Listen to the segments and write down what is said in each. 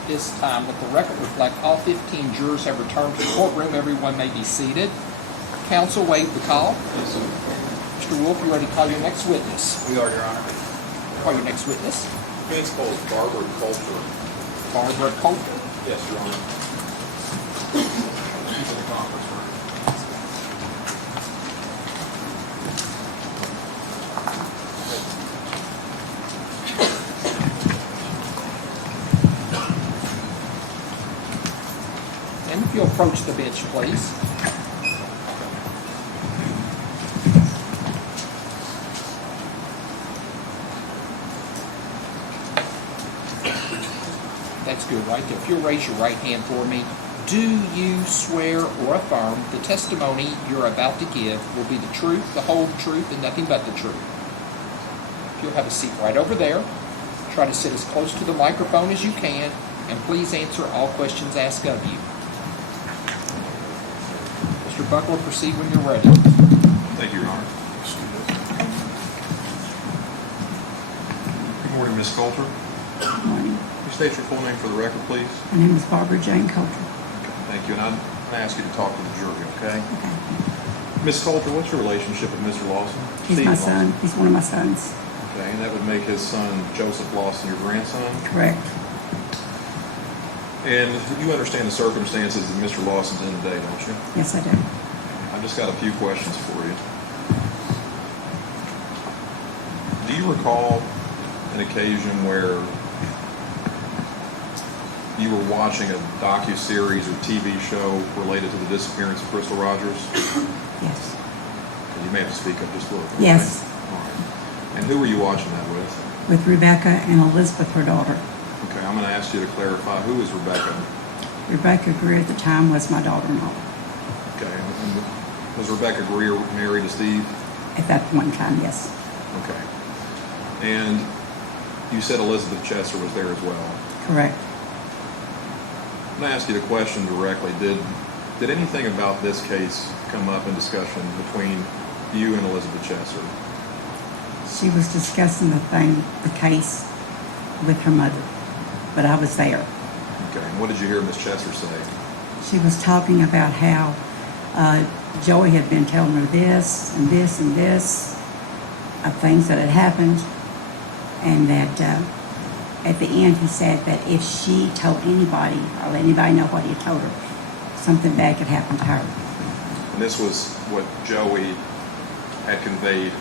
At this time, let the record reflect all 15 jurors have returned to the courtroom. Everyone may be seated. Counsel, waive the call. Yes, sir. Mr. Wolf, you ready to call your next witness? We are, Your Honor. Call your next witness. Defense calls Barbara Coulter. Barbara Coulter. Yes, Your Honor. She's in the conference room. And if you'll approach the bench, please. That's good right there. If you'll raise your right hand for me. Do you swear or affirm the testimony you're about to give will be the truth, the whole truth, and nothing but the truth? If you'll have a seat right over there. Try to sit as close to the microphone as you can, and please answer all questions asked of you. Mr. Buckler, proceed when you're ready. Thank you, Your Honor. Good morning, Ms. Coulter. Good morning. Can you state your full name for the record, please? My name is Barbara Jane Coulter. Okay, thank you. And I'm going to ask you to talk to the jury, okay? Okay. Ms. Coulter, what's your relationship with Mr. Lawson? He's Stephen my Lawson. son. He's one of my sons. Okay, and that would make his son, Joseph Lawson, your grandson? Correct. And you understand the circumstances that Mr. Lawson's in today, don't you? Yes, I do. I've just got a few questions for you. Do you recall an occasion where you were watching a docu-series or TV show related to the disappearance of Crystal Rogers? Yes. You may have to speak up just a little bit. Yes. Okay? All right. And who were you watching that with? With Rebecca and Elizabeth, her daughter. Okay, I'm going to ask you to clarify. Who is Rebecca? Rebecca Greer at the time was my daughter-in-law. Okay. And was Rebecca Greer married to Steve? At that point in time, yes. Okay. And you said Elizabeth Chester was there as well. Correct. I'm going to ask you the question directly. Did anything about this case come up in discussion between you and Elizabeth Chester? She was discussing the case with her mother, but I was there. Okay. And what did you hear Miss Chester say? She was talking about how Joey had been telling her this and this and this of things that had happened, and that at the end he said that if she told anybody or let anybody know what he had told her, something bad could happen to her. And this was what Joey had conveyed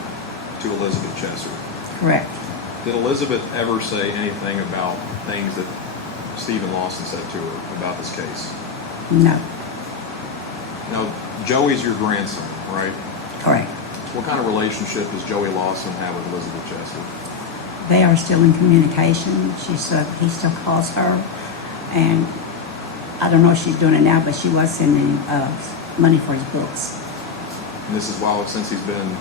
to Elizabeth Chester. Correct. Did Elizabeth ever say anything about things that Stephen Lawson said to her about this case? No. Now, Joey's your grandson, right? Correct. What kind of relationship does Joey Lawson have with Elizabeth Chester? They are still in communication. He still calls her, and I don't know if she's doing it now, but she was sending money for his books. And this is since he's been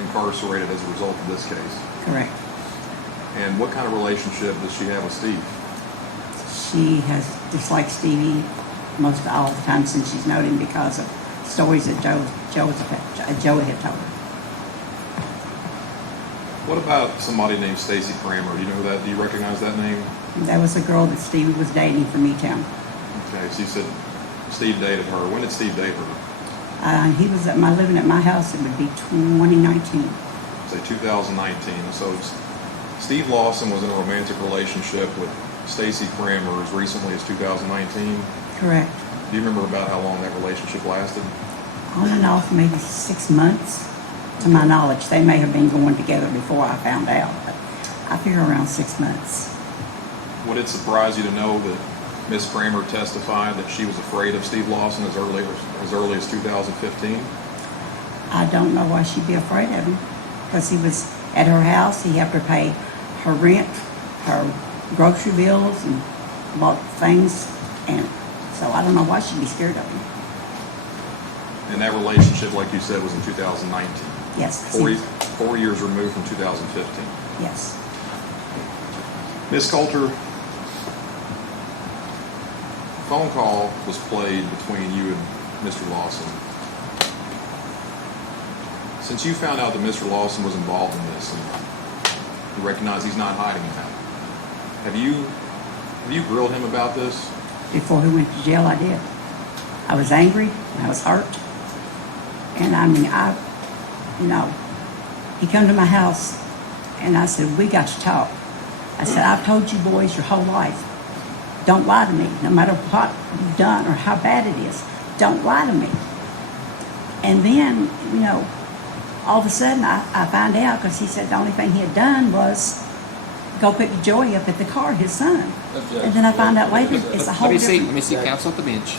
incarcerated as a result of this case. Correct. And what kind of relationship does she have with Steve? She has disliked Stevie most all the time since she's known him because of stories that Joey had told her. What about somebody named Stacy Kramer? Do you know who that? Do you recognize that name? That was the girl that Stevie was dating from E-Town. Okay, so you said Steve dated her. When did Steve date her? He was living at my house. It would be 2019. Say 2019. So Steve Lawson was in a romantic relationship with Stacy Kramer as recently as 2019. Correct. Do you remember about how long that relationship lasted? On and off, maybe 6 months. To my knowledge, they may have been going together before I found out, but I figure around 6 months. Would it surprise you to know that Miss Kramer testified that she was afraid of Steve Lawson as early as 2015? I don't know why she'd be afraid of him, because he was at her house. He helped her pay her rent, her grocery bills, and bought things, and so I don't know why she'd be scared of him. And that relationship, like you said, was in 2019. Yes. 4 years removed from 2015. Yes. Ms. Coulter, phone call was played between you and Mr. Lawson. Since you found out that Mr. Lawson was involved in this, and you recognize he's not hiding that, have you Have you grilled him about this? Before he went to jail, I did. I was angry, I was hurt. And I mean, he come to my house and I said, we got to talk. I said, I've told you boys your whole life, don't lie to me, no matter what you've done or how bad it is, don't lie to me. And then, all of a sudden I find out, because he said the only thing he had done was go pick Joey up at the car, his son. And then I find out later it's a whole different... Let me see counsel at the bench.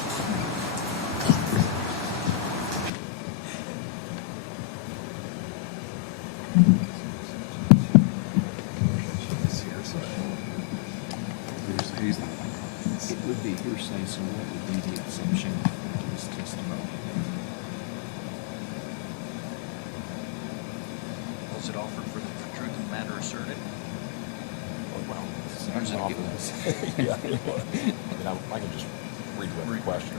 It would be hearsay, so what would be the exception to his testimony? Was it offered for the truth of the matter asserted? Well, Sounds like it was. yeah, it was. I can just redirect the question.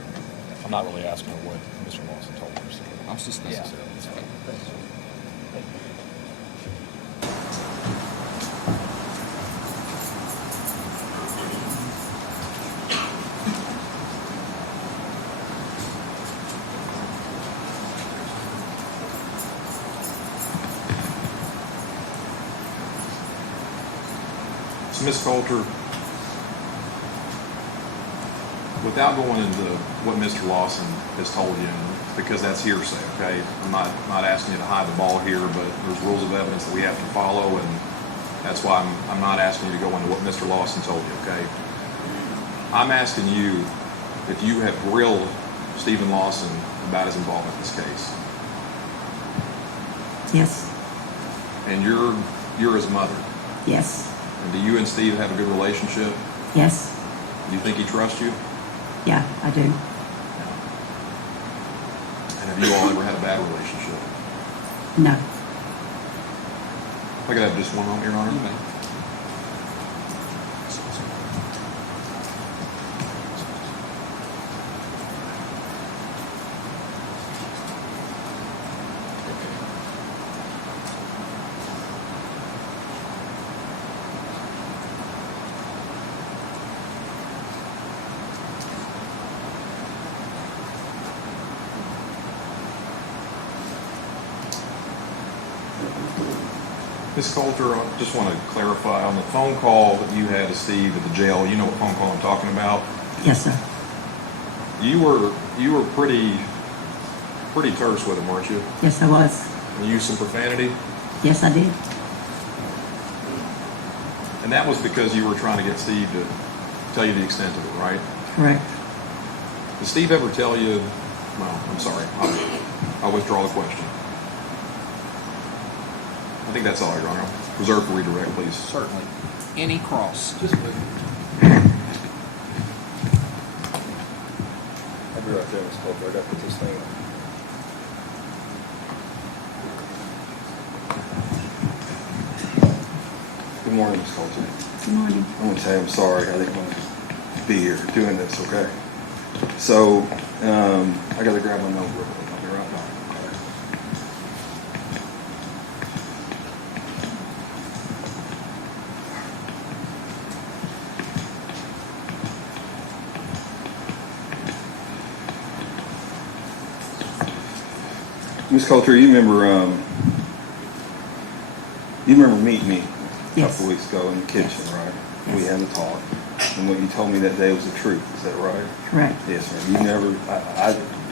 I'm not really asking her what Mr. Lawson told her. So I was just necessarily. So, Ms. Coulter, without going into what Mr. Lawson has told you, because that's hearsay, okay? I'm not asking you to hide the ball here, but there's rules of evidence that we have to follow, and that's why I'm not asking you to go into what Mr. Lawson told you, okay? I'm asking you if you have grilled Stephen Lawson about his involvement in this case. Yes, And you're his mother. yes, And do you and Steve have a good relationship? yes, Do you think he trusts you? yeah, I do. And have you all ever had a bad relationship? No, If I could have just one moment, Your Honor. You may. Ms. Coulter, I just want to clarify, on the phone call that you had to Steve at the jail, you know what phone call I'm talking about? yes, sir. You were pretty terse with him, weren't you? Yes, I was. And you used some profanity? Yes, I did. And that was because you were trying to get Steve to tell you the extent of it, right? Correct. Did Steve ever tell you, well, I'm sorry, I'll withdraw the question. I think that's all, Your Honor. Reserve for redirect, please. Certainly. Any cross. just wait. I'll be right there, Ms. Coulter. I got to put this thing on. Good morning, Ms. Coulter. Good morning. I'm going to tell you I'm sorry. I didn't want to be here doing this, okay? So, I got to grab my note real quick. I'll be right back. Okay? Ms. Coulter, you remember meeting me a Yes. couple weeks ago in the kitchen, Yes. right? Yes. We had a talk, and what you told me that day was the truth. Is that right? Correct. Yes, sir. You never.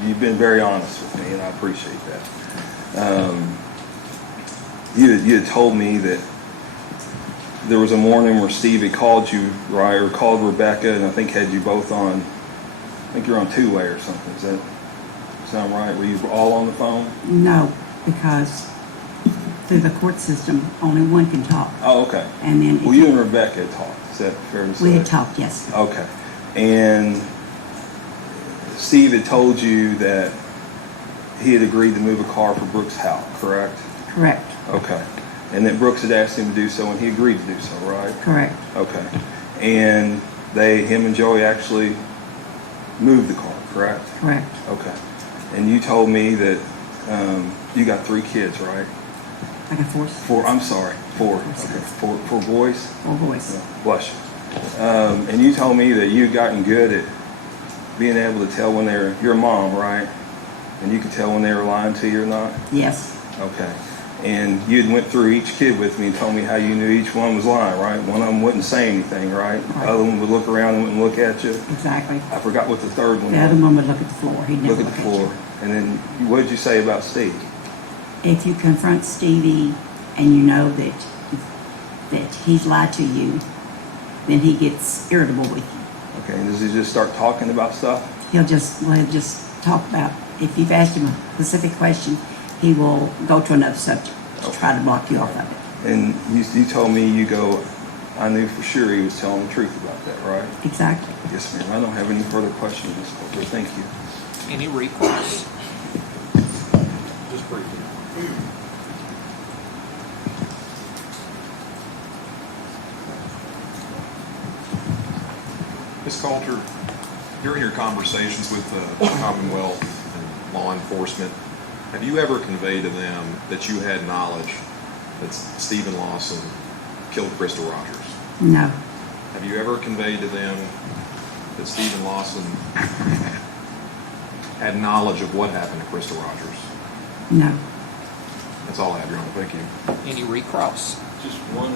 You've been very honest with me, and I appreciate that. You had told me that there was a morning where Steve had called you, right, or called Rebecca, and I think had you both on. I think you're on two-way or something. Does that sound right? Were you all on the phone? No, because through the court system, only one can talk. Oh, okay. And then if Well, you and Rebecca had talked. Is that fair to say? we had talked, yes. Okay. And Steve had told you that he had agreed to move a car for Brooks' house, correct? Correct, Okay. And that Brooks had asked him to do so, and he agreed to do so, right? correct, Okay. And him and Joey actually moved the car, correct? correct. Okay. And you told me that you got 3 kids, right? I got 4 4. I'm sorry, 4. Okay. 4 boys. 4 boys. Bless you. And you told me that you'd gotten good at being able to tell when they're your mom, right? And you could tell when they were lying to you or not? Yes, Okay. And you'd went through each kid with me and told me how you knew each one was lying, right? One of them wouldn't say anything, right? The Right. other one would look around and wouldn't look at you. exactly. I forgot what the third one The other was. one would look at the floor. He'd never Look at the floor. you. And then what did you say about Steve? If you confront Stevie and you know that he's lied to you, then he gets irritable with you. Okay, and does he just start talking about stuff? He'll just talk about, if you've asked him a specific question, he will go to another subject to try to block you off of it. And you told me, I knew for sure he was telling the truth about that, right? Exactly. Yes, ma'am. I don't have any further questions, Ms. Coulter. Thank you. Any recourse? Just briefly. Ms. Coulter, during your conversations with the Commonwealth and law enforcement, have you ever conveyed to them that you had knowledge that Stephen Lawson killed Krista Rogers? No, Have you ever conveyed to them that Stephen Lawson had knowledge of what happened to Krista Rogers? no. That's all I have, Your Honor. Thank you. Any recross? Just one,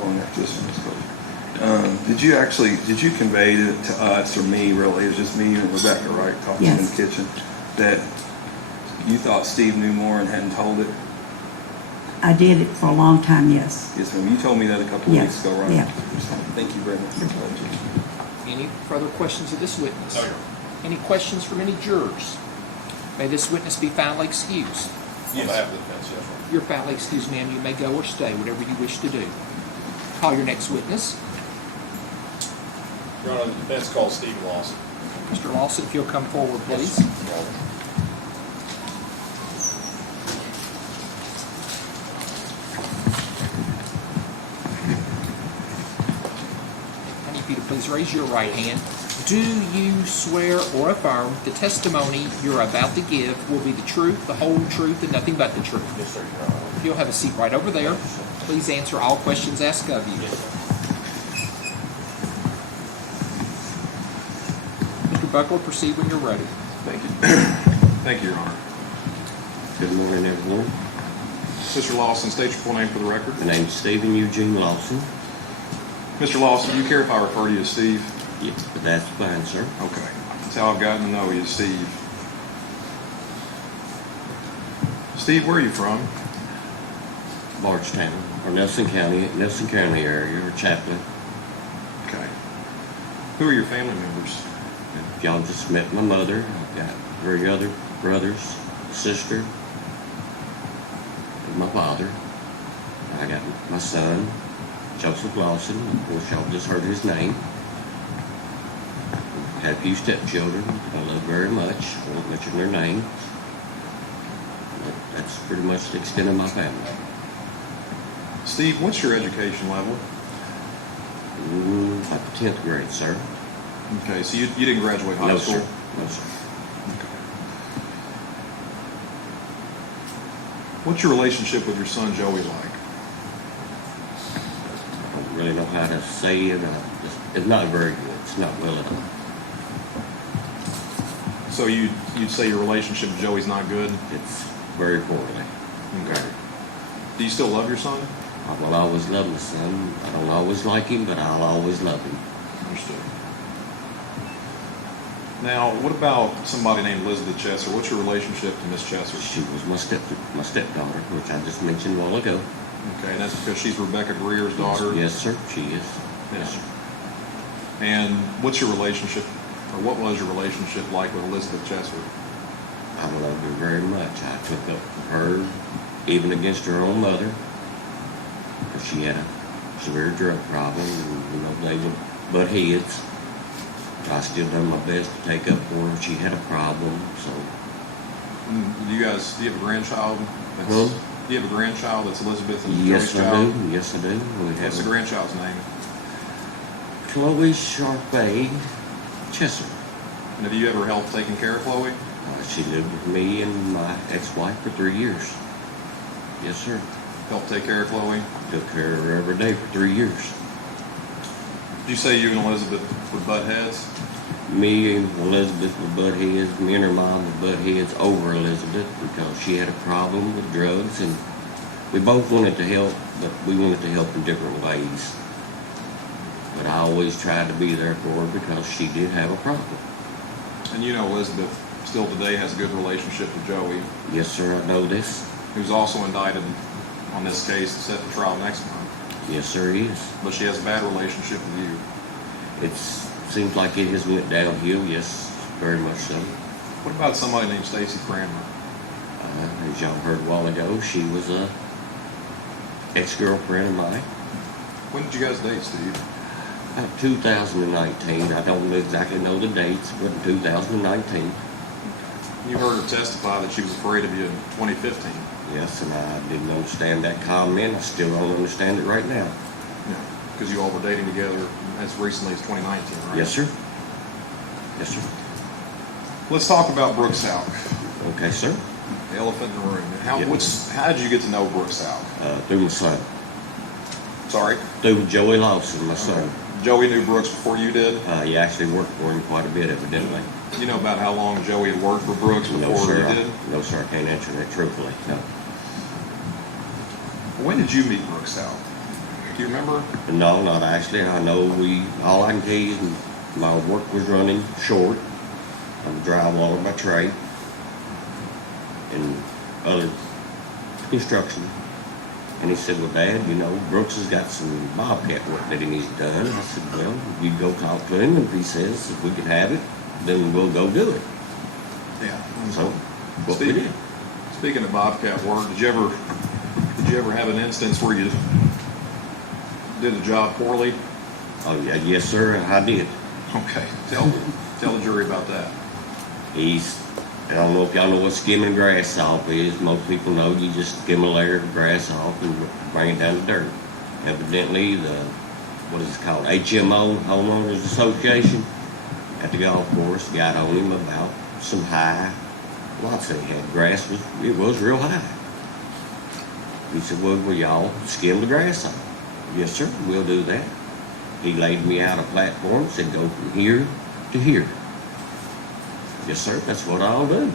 Going after this one, Ms. Coulter. Did you convey to us or me, really, it was just me and Rebecca, right, talking in the Yes. kitchen, that you thought Steve knew more and hadn't told it? I did it for a long time, yes. Yes, ma'am. You told me that a couple of Yes. weeks ago, right? Yeah. Thank you very much, Ms. Coulter. Any further questions of this witness? No, Your Honor. Any questions from any jurors? May this witness be finally excused. On behalf of the defense, yes, sir. You're finally excused, ma'am. You may go or stay, whatever you wish to do. Call your next witness. Your Honor, the defense calls Stephen Lawson. Mr. Lawson, if you'll come forward, please. Your Honor. I need you to please raise your right hand. Do you swear or affirm the testimony you're about to give will be the truth, the whole truth, and nothing but the truth? Yes, sir, Your Honor. You'll have a seat right over there. Please answer all questions asked of you. Yes, sir. Mr. Buckler, proceed when you're ready. Thank you. Thank you, Your Honor. Good morning, everyone. Mr. Lawson, state your full name for the record. My name's Stephen Eugene Lawson. Mr. Lawson, do you care if I refer to you as Steve? Yeah, but that's fine, sir. Okay. That's how I've gotten to know you, Steve. Steve, where are you from? Bardstown, or Nelson County area, or Chaplin. Okay. Who are your family members? Y'all just met my mother. I've got 3 other brothers, sister, and my father. I got my son, Joseph Lawson. Of course, y'all just heard his name. Had a few stepchildren I love very much. I won't mention their names. But that's pretty much the extent of my family. Steve, what's your education level? About the 10th grade, sir. Okay, so you didn't graduate high No, school? sir. No, sir. Okay. What's your relationship with your son Joey like? I don't really know how to say it. It's not very good. It's not well at all. So you'd say your relationship with Joey's not good? It's very poorly. Okay. Do you still love your son? I will always love my son. I don't always like him, but I'll always love him. Understood. Now, what about somebody named Elizabeth Chesser? What's your relationship to Miss Chesser? She was my stepdaughter, which I just mentioned a while ago. Okay, and that's because she's Rebecca Greer's daughter? Yes, sir. She is. Yeah. Yes, sir. And what's your relationship, or what was your relationship like with Elizabeth Chesser? I loved her very much. I took up for her, even against her own mother, because she had a severe drug problem, and they would butt heads. I still done my best to take up for her. She had a problem, so. Do you have a grandchild? Huh? Do you have a grandchild that's Elizabeth and Yes, Joey's I child? do. Yes, I do. We What's have the grandchild's name? Chloe Sharpay Chesser. And have you ever helped taking care of Chloe? She lived with me and my ex-wife for 3 years. Yes, sir. Helped take care of Chloe? Took care of her every day for 3 years. Did you say you and Elizabeth would butt heads? Me and Elizabeth would butt heads. Me and her mom would butt heads over Elizabeth because she had a problem with drugs, and we both wanted to help, but we wanted to help in different ways. But I always tried to be there for her because she did have a problem. And you know Elizabeth still today has a good relationship with Joey, Yes, sir, I know this. who's also indicted on this case and set for trial next month. Yes, sir, he is. But she has a bad relationship with you. It seems like it has went downhill, yes, very much so. What about somebody named Stacy Cranmer? As y'all heard a while ago, she was a ex-girlfriend of mine. When did you guys date, Steve? 2019, I don't exactly know the dates, but in 2019. You heard her testify that she was afraid of you in 2015. Yes, and I didn't understand that comment. I still don't understand it right now. Yeah. Because you all were dating together as recently as 2019, right? Yes, sir. Yes, sir. Let's talk about Brooks Houck, Okay, sir. the elephant in the room. How Yeah. how did you get to know Brooks Houck? Through my son. Sorry? Through Joey Lawson, my son. Joey knew Brooks before you did? He actually worked for him quite a bit, evidently. You know about how long Joey had worked for Brooks No, before sir. you did? No, sir. I can't answer that truthfully. No. When did you meet Brooks Houck? Do you remember? No, not actually. I know all I can tell you is my work was running short. I'm a drywall by trade and other construction. And he said, well, Dad, you know, Brooks has got some bobcat work that he needs done. I said, well, you go talk to him, and if he says if we can have it, then we'll go do it. Yeah. So, what we did. Speaking of bobcat work, did you ever have an instance where you did the job poorly? Oh, yeah, yes, sir, I did. Okay. Tell the jury about that. I don't know if y'all know what skimming grass off is. Most people know you just skim a layer of grass off and bring it down to dirt. Evidently, what is it called, HMO, Homeowners Association, at the golf course, got on him about some high lots that he had. Grass was real high. He said, well, will y'all skim the grass off? Yes, sir, we'll do that. He laid me out a platform, said go from here to here. Yes, sir, that's what I'll do.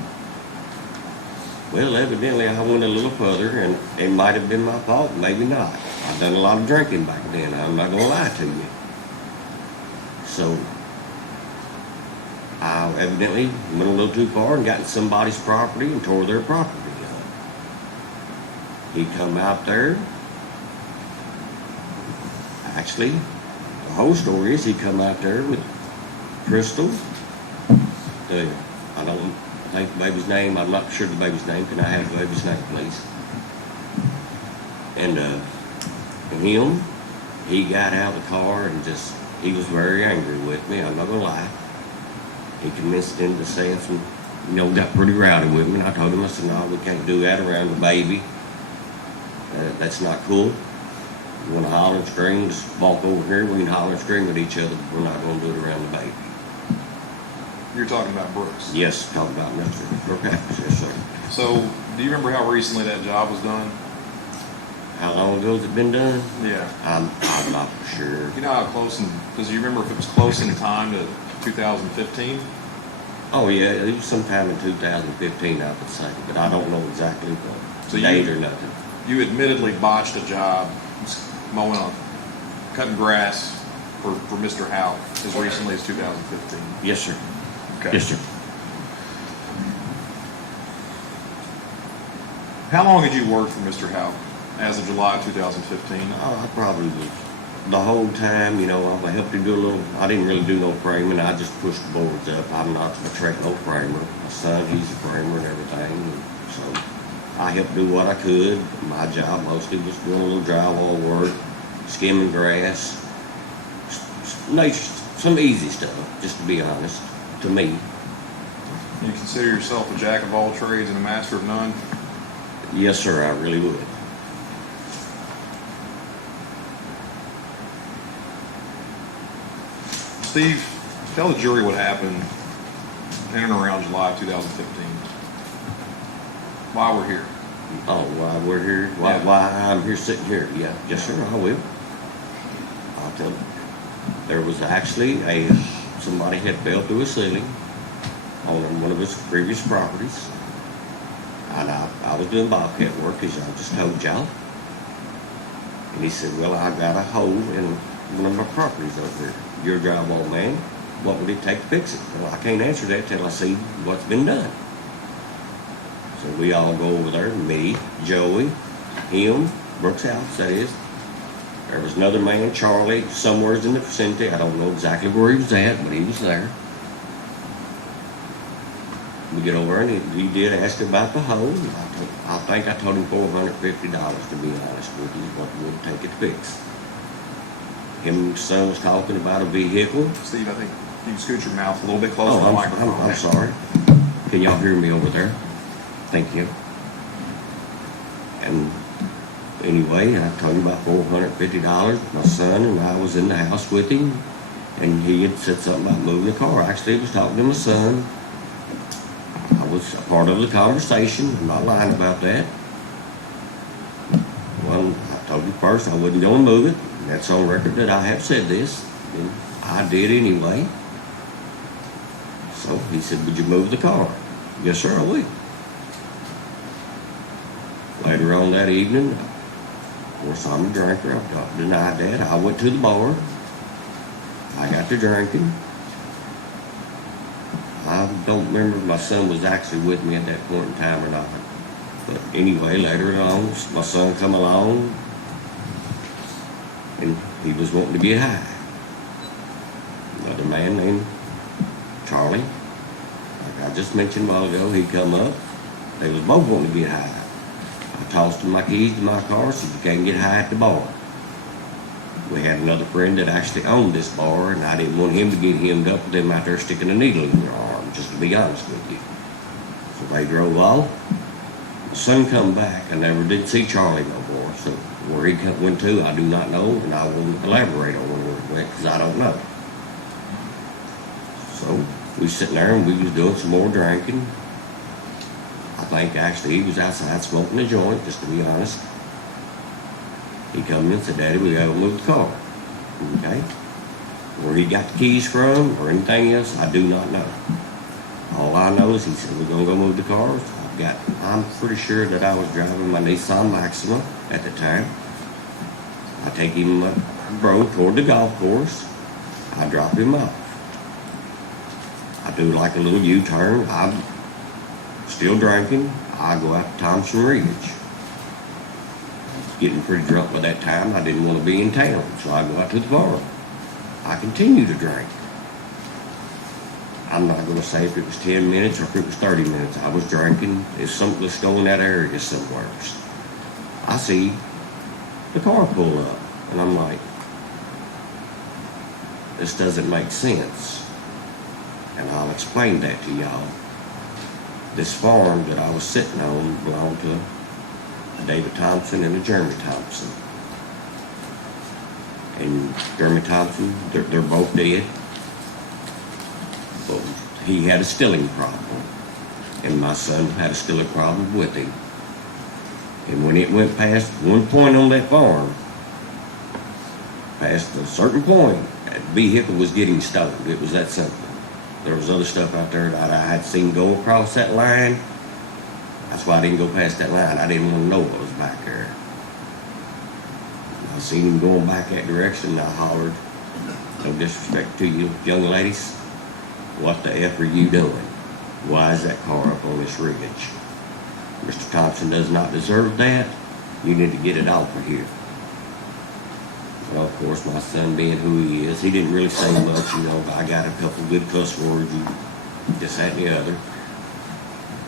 Well, evidently I went a little further, and it might have been my fault, maybe not. I've done a lot of drinking back then, I'm not gonna lie to you. So, I evidently went a little too far and got in somebody's property and tore their property up. He come out there. Actually, the whole story is he come out there with Crystal. I don't think the baby's name. I'm not sure the baby's name. Can I have the baby's name, please? And him, he got out of the car and he was very angry with me. I'm not gonna lie. He convinced him to say some, got pretty rowdy with me. And I told him, I said, no, we can't do that around the baby. That's not cool. You want to holler and scream, just walk over here. We can holler and scream at each other, but we're not going to do it around the baby. You're talking about Brooks. Yes, talking about Mr. Brooks, yes, sir. So, do you remember how recently that job was done? How long ago has it been done? Yeah. I'm not for sure. You know how close, does you remember if it was close in time to 2015? Oh, yeah, it was sometime in 2015, I would say, but I don't know exactly the date or nothing. You admittedly botched a job cutting grass for Mr. Houck as recently as 2015. Yes, sir. Okay. Yes, sir. How long had you worked for Mr. Houck as of July 2015? Oh, I probably was the whole time, I helped him do a little, I didn't really do no framing, I just pushed the boards up. I'm not no framer. My son, he's a framer and everything, and so I helped do what I could. My job mostly was doing a little drywall work, skimming grass, some easy stuff, just to be honest, to me. You consider yourself a jack of all trades and a master of none? Yes, sir, I really would. Steve, tell the jury what happened in and around July 2015. Why we're here. Oh, why we're here, Yeah. why I'm here sitting here, yeah, yes, sir, I will. I'll tell them. There was actually somebody had fell through a ceiling on one of his previous properties. And I was doing bobcat work, as I just told y'all. And he said, well, I got a hole in one of my properties over here. You're a drywall man. What would it take to fix it? Well, I can't answer that till I see what's been done. So we all go over there, me, Joey, him, Brooks House, that is. There was another man, Charlie, somewhere in the vicinity. I don't know exactly where he was at, but he was there. We get over and he did ask about the hole. I think I told him $450, to be honest with you, what it would take it to fix. Him and his son was talking about a vehicle. Steve, I think you can scoot your mouth a little bit closer Oh, to the microphone. I'm sorry. Can y'all hear me over there? Thank you. And anyway, I told him about $450. My son and I was in the house with him, and he had said something about moving the car. Actually, he was talking to my son. I was a part of the conversation. I'm not lying about that. Well, I told him first I wasn't going to move it. That's on record that I have said this. And I did anyway. So he said, would you move the car? Yes, sir, I will. Later on that evening, of course, I'm a drinker. I've denied that. I went to the bar. I got to drinking. I don't remember if my son was actually with me at that point in time or not. But anyway, later on, my son come along, and he was wanting to get high. Another man named Charlie, like I just mentioned a while ago, he come up. They was both wanting to get high. I tossed him my keys to my car, so you can't get high at the bar. We had another friend that actually owned this bar, and I didn't want him to get hemmed up with them out there sticking a needle in your arm, just to be honest with you. So they drove off. The son come back. I never did see Charlie no more, so where he went to, I do not know, and I won't elaborate on where he went, because I don't know. So we sitting there, and we was doing some more drinking. I think actually he was outside smoking a joint, just to be honest. He come in and said, Daddy, we gotta move the car. Okay? Where he got the keys from or anything else, I do not know. All I know is he said, we're gonna go move the car. I'm pretty sure that I was driving my Nissan Maxima at the time. I take him up the road toward the golf course. I drop him off. I do like a little U-turn. I'm still drinking. I go out to Thompson Ridge. Getting pretty drunk by that time. I didn't want to be in town, so I go out to the bar. I continue to drink. I'm not going to say if it was 10 minutes or if it was 30 minutes. I was drinking. There's something that's going in that area somewhere. I see the car pull up, and I'm like, this doesn't make sense. And I'll explain that to y'all. This farm that I was sitting on belonged to a David Thompson and a Jeremy Thompson. And Jeremy Thompson, they're both dead. But he had a stealing problem. And my son had a stealing problem with him. And when it went past one point on that farm, past a certain point, that vehicle was getting stolen. It was that simple. There was other stuff out there that I had seen go across that line. That's why I didn't go past that line. I didn't want to know what was back there. I seen him going back that direction, and I hollered, no disrespect to you young ladies, what the F are you doing? Why is that car up on this ridge? Mr. Thompson does not deserve that. You need to get it off of here. Well, of course, my son being who he is, he didn't really say much, you know. I got a couple good cuss words and this, that, and the other.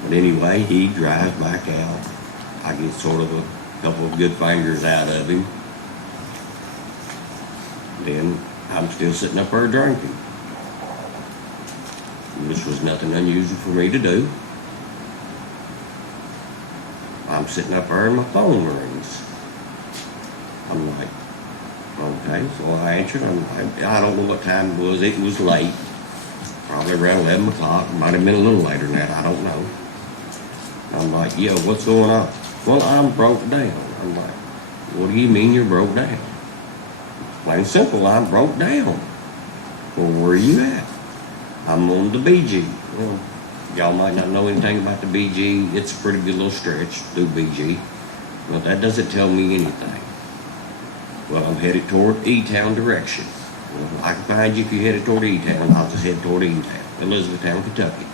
But anyway, he drives back out. I get sort of a couple of good fingers out of him. Then I'm still sitting up there drinking, which was nothing unusual for me to do. I'm sitting up there and my phone rings. I'm like, okay, so I answered. I don't know what time it was. It was late, probably around 11 o'clock. It might have been a little later than that. I don't know. I'm like, yo, what's going on? Well, I'm broke down. I'm like, what do you mean you're broke down? Plain and simple, I'm broke down. Well, where are you at? I'm on the BG. Well, y'all might not know anything about the BG. It's a pretty good little stretch through BG. Well, that doesn't tell me anything. Well, I'm headed toward E-Town direction. Well, I can find you if you're headed toward E-Town. I'll just head toward E-Town, Elizabethtown, Kentucky.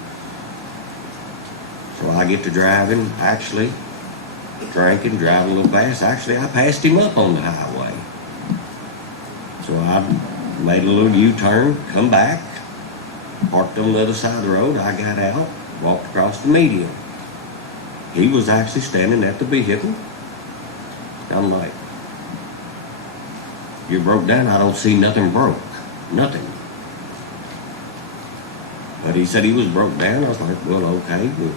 So I get to driving, actually, drinking, driving a little fast. Actually, I passed him up on the highway. So I made a little U-turn, come back, parked on the other side of the road. I got out, walked across the median. He was actually standing at the vehicle. I'm like, you're broke down? I don't see nothing broke. Nothing. But he said he was broke down. I was like, well, okay. Well,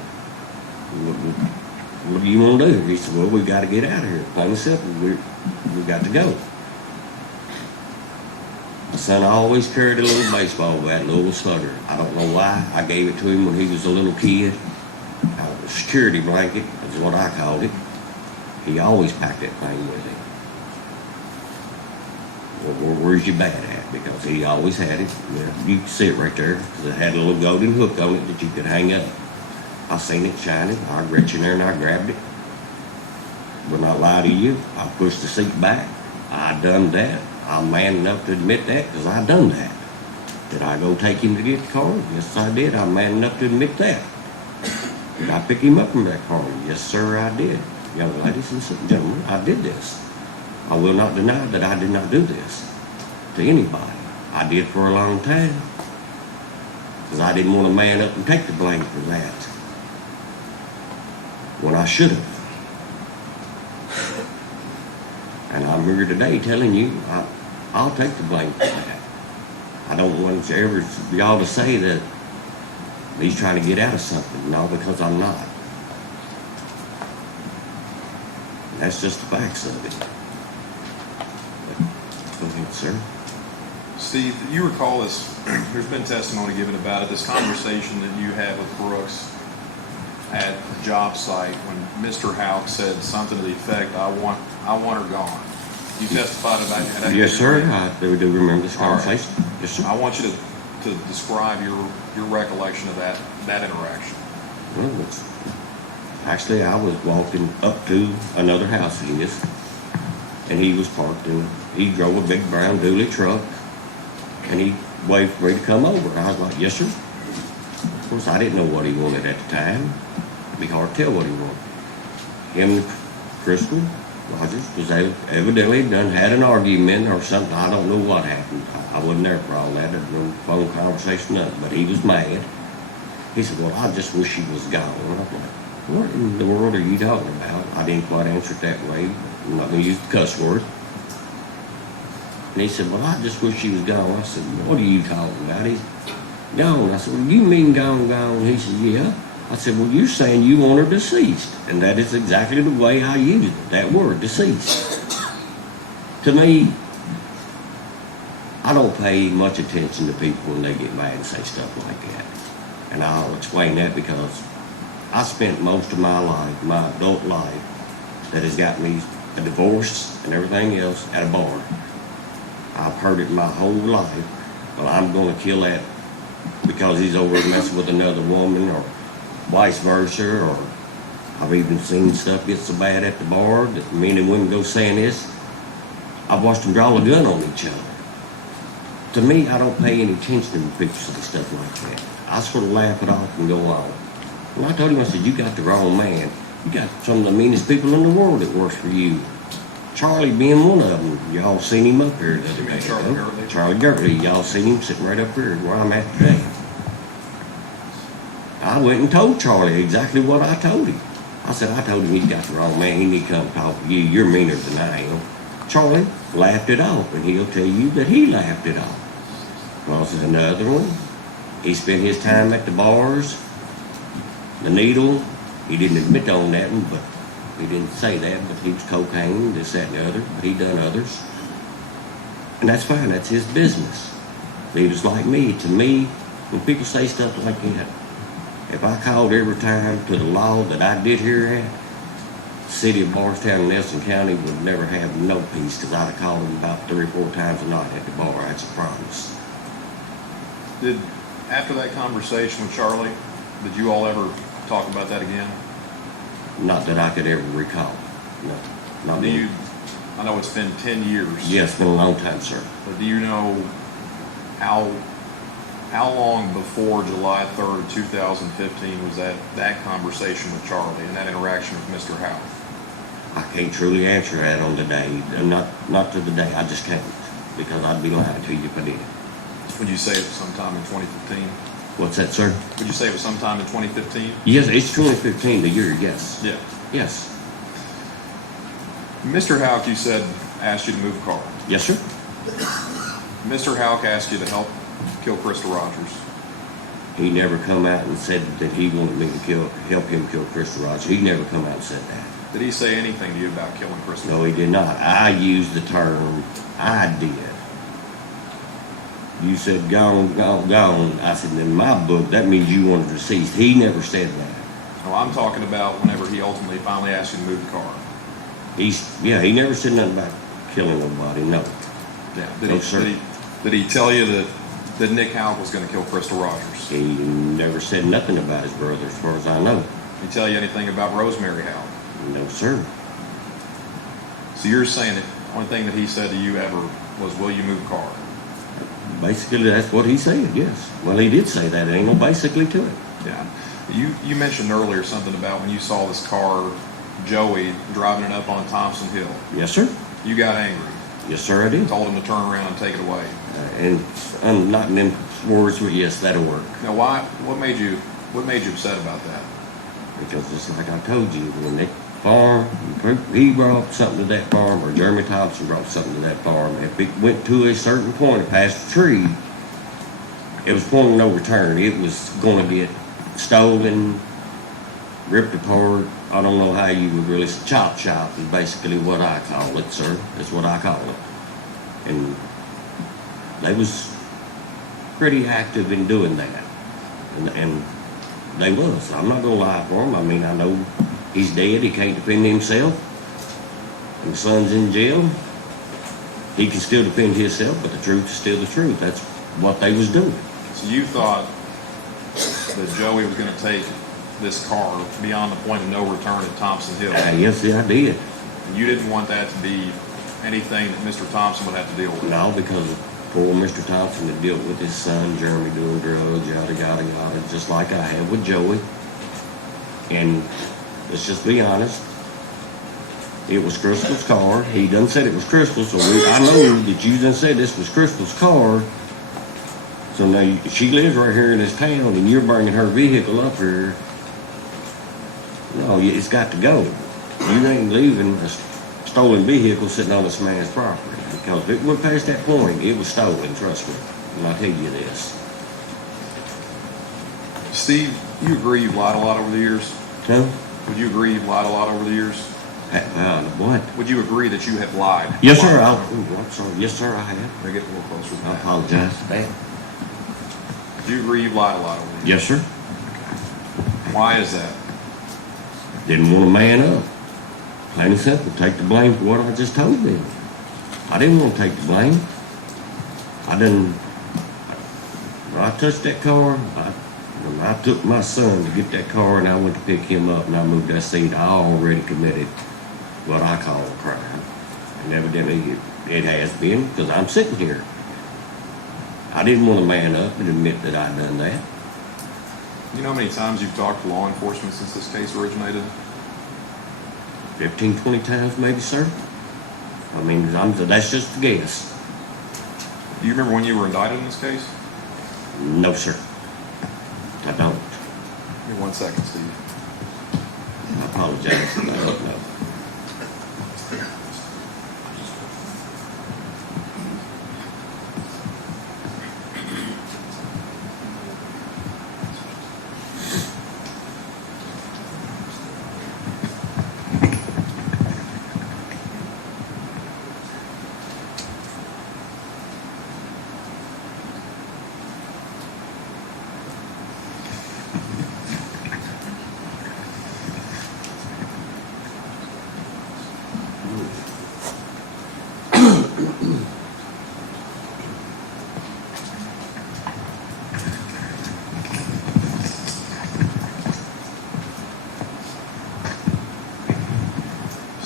what do you want to do? He said, well, we got to get out of here. Plain and simple. We got to go. My son always carried a little baseball bat, a little slugger. I don't know why. I gave it to him when he was a little kid. A security blanket is what I called it. He always packed that thing with him. Well, where's your bat at? Because he always had it. You can see it right there, because it had a little golden hook on it that you could hang up. I seen it shining. I reached in there and I grabbed it. Will not lie to you. I pushed the seat back. I done that. I'm man enough to admit that, because I done that. Did I go take him to get the car? Yes, I did. I'm man enough to admit that. Did I pick him up from that car? Yes, sir, I did. Young ladies and gentlemen, I did this. I will not deny that I did not do this to anybody. I did for a long time, because I didn't want to man up and take the blame for that when I should have. And I'm here today telling you, I'll take the blame for that. I don't want y'all to say that he's trying to get out of something. No, because I'm not. That's just the facts of it. Go ahead, sir. Steve, you recall this, there's been testimony given about it, this conversation that you had with Brooks at the job site when Mr. Houck said something to the effect, I want her gone. You testified about that? Yes, sir. I do remember this conversation. Right. Yes, sir. I want you to describe your recollection of that interaction. Well, actually, I was walking up to another house of his, and he was parked in. He drove a big brown dually truck, and he waved for me to come over. I was like, yes, sir. Of course, I didn't know what he wanted at the time. It'd be hard to tell what he wanted. Him and Crystal Rogers was evidently had an argument or something. I don't know what happened. I wasn't there for all that. There was no phone conversation, nothing. But he was mad. He said, well, I just wish he was gone. And I was like, what in the world are you talking about? I didn't quite answer it that way. I'm not going to use the cuss word. And he said, well, I just wish he was gone. I said, what are you talking about? He's gone. I said, well, you mean gone? He said, yeah. I said, well, you're saying you want her deceased. And that is exactly the way I used it, that word, deceased. To me, I don't pay much attention to people when they get mad and say stuff like that. And I'll explain that because I spent most of my life, my adult life, that has got me a divorce and everything else at a bar. I've heard it my whole life. Well, I'm going to kill that because he's over messing with another woman, or vice versa, or I've even seen stuff get so bad at the bar that men and women go saying this. I've watched them draw a gun on each other. To me, I don't pay any attention to pictures and stuff like that. I sort of laugh it off and go on. Well, I told him, I said, you got the wrong man. You got some of the meanest people in the world that works for you. Charlie being one of them. Y'all seen him up here the other day. Charlie Gertley? Charlie Gertley. Y'all seen him sitting right up here where I'm at today. I went and told Charlie exactly what I told him. I said, I told him he's got the wrong man. He need to come talk to you. You're meaner than I am. Charlie laughed it off, and he'll tell you that he laughed it off. Lawson's another one. He spent his time at the bars. The needle, he didn't admit on that one, but he didn't say that, but he was cocaine, this, that, and the other, but he done others. And that's fine, that's his business. He was like me. To me, when people say stuff like that, if I called every time to the law that I did here at, city of Barstown and Nelson County would never have no peace, because I'd have called him about 3 or 4 times a night at the bar, that's a promise. After that conversation with Charlie, did you all ever talk about that again? Not that I could ever recall, no. Not Do me. you, I know it's been 10 years. Yeah, it's been a long time, sir. But do you know how long before July 3rd, 2015 was that conversation with Charlie and that interaction with Mr. Howe? I can't truly answer that on the day, not to the day, I just can't, because I'd be lying to you if I did. Would you say it was sometime in 2015? What's that, sir? Would you say it was sometime in 2015? Yes, it's 2015, the year, yes. Yeah. Yes. Mr. Houck, you said, asked you to move a car. Yes, sir. Mr. Houck asked you to help kill Krista Rogers. He never come out and said that he wanted me to help him kill Krista Rogers. He never come out and said that. Did he say anything to you about killing Krista? No, he did not. I used the term, I did. You said gone, gone, gone. I said, in my book, that means you wanted deceased. He never said that. No, I'm talking about whenever he ultimately finally asked you to move the car. He never said nothing about killing nobody, no. Yeah. No, sir. Did he tell you that Nick Houck was going to kill Krista Rogers? He never said nothing about his brother, as far as I know. Did he tell you anything about Rosemary Houck? No, sir. So you're saying that the only thing that he said to you ever was, will you move the car? Basically, that's what he said, yes. Well, he did say that. There ain't no basically to it. Yeah. You mentioned earlier something about when you saw this car, Joey, driving it up on Thompson Hill. Yes, sir. You got angry. Yes, sir, I did. Told him to turn around and take it away. And not in them words, but yes, that'll work. Now, what made you upset about that? Because just like I told you, when that farm, he brought something to that farm, or Jeremy Thompson brought something to that farm, if it went to a certain point past the tree, it was point of no return. It was going to get stolen, ripped apart. I don't know how you would really, chop shop is basically what I call it, sir. That's what I call it. And they was pretty active in doing that. And they was. I'm not going to lie for him. I mean, I know he's dead. He can't defend himself. And the son's in jail. He can still defend himself, but the truth is still the truth. That's what they was doing. So you thought that Joey was going to take this car beyond the point of no return at Thompson Hill. Yes, I did. And you didn't want that to be anything that Mr. Thompson would have to deal with. No, because poor Mr. Thompson had dealt with his son, Jeremy, doing drugs, yada, yada, yada, just like I have with Joey. And let's just be honest, it was Crystal's car. He done said it was Crystal, so I know that you done said this was Crystal's car. So now she lives right here in this town, and you're bringing her vehicle up here. No, it's got to go. You ain't leaving a stolen vehicle sitting on this man's property. Because if it went past that point, it was stolen, trust me. And I'll tell you this. Steve, you agree you've lied a lot over the years? Huh? Would you agree you've lied a lot over the years? What? Would you agree that you have lied? Yes, sir. I'm sorry. Yes, sir, I have. Let me get a little closer to I that. apologize for that. Do you agree you've lied a lot over the years? Yes, sir. Why is that? Didn't want to man up. Plain and simple. Take the blame for what I just told them. I didn't want to take the blame. When I touched that car, when I took my son to get that car and I went to pick him up and I moved that seat, I already committed what I call a crime. And evidently it has been, because I'm sitting here. I didn't want to man up and admit that I'd done that. You know how many times you've talked to law enforcement since this case originated? 15, 20 times maybe, sir. I mean, that's just a guess. Do you remember when you were indicted in this case? No, sir. I don't. Give me 1 second, Steve. I apologize. I don't know.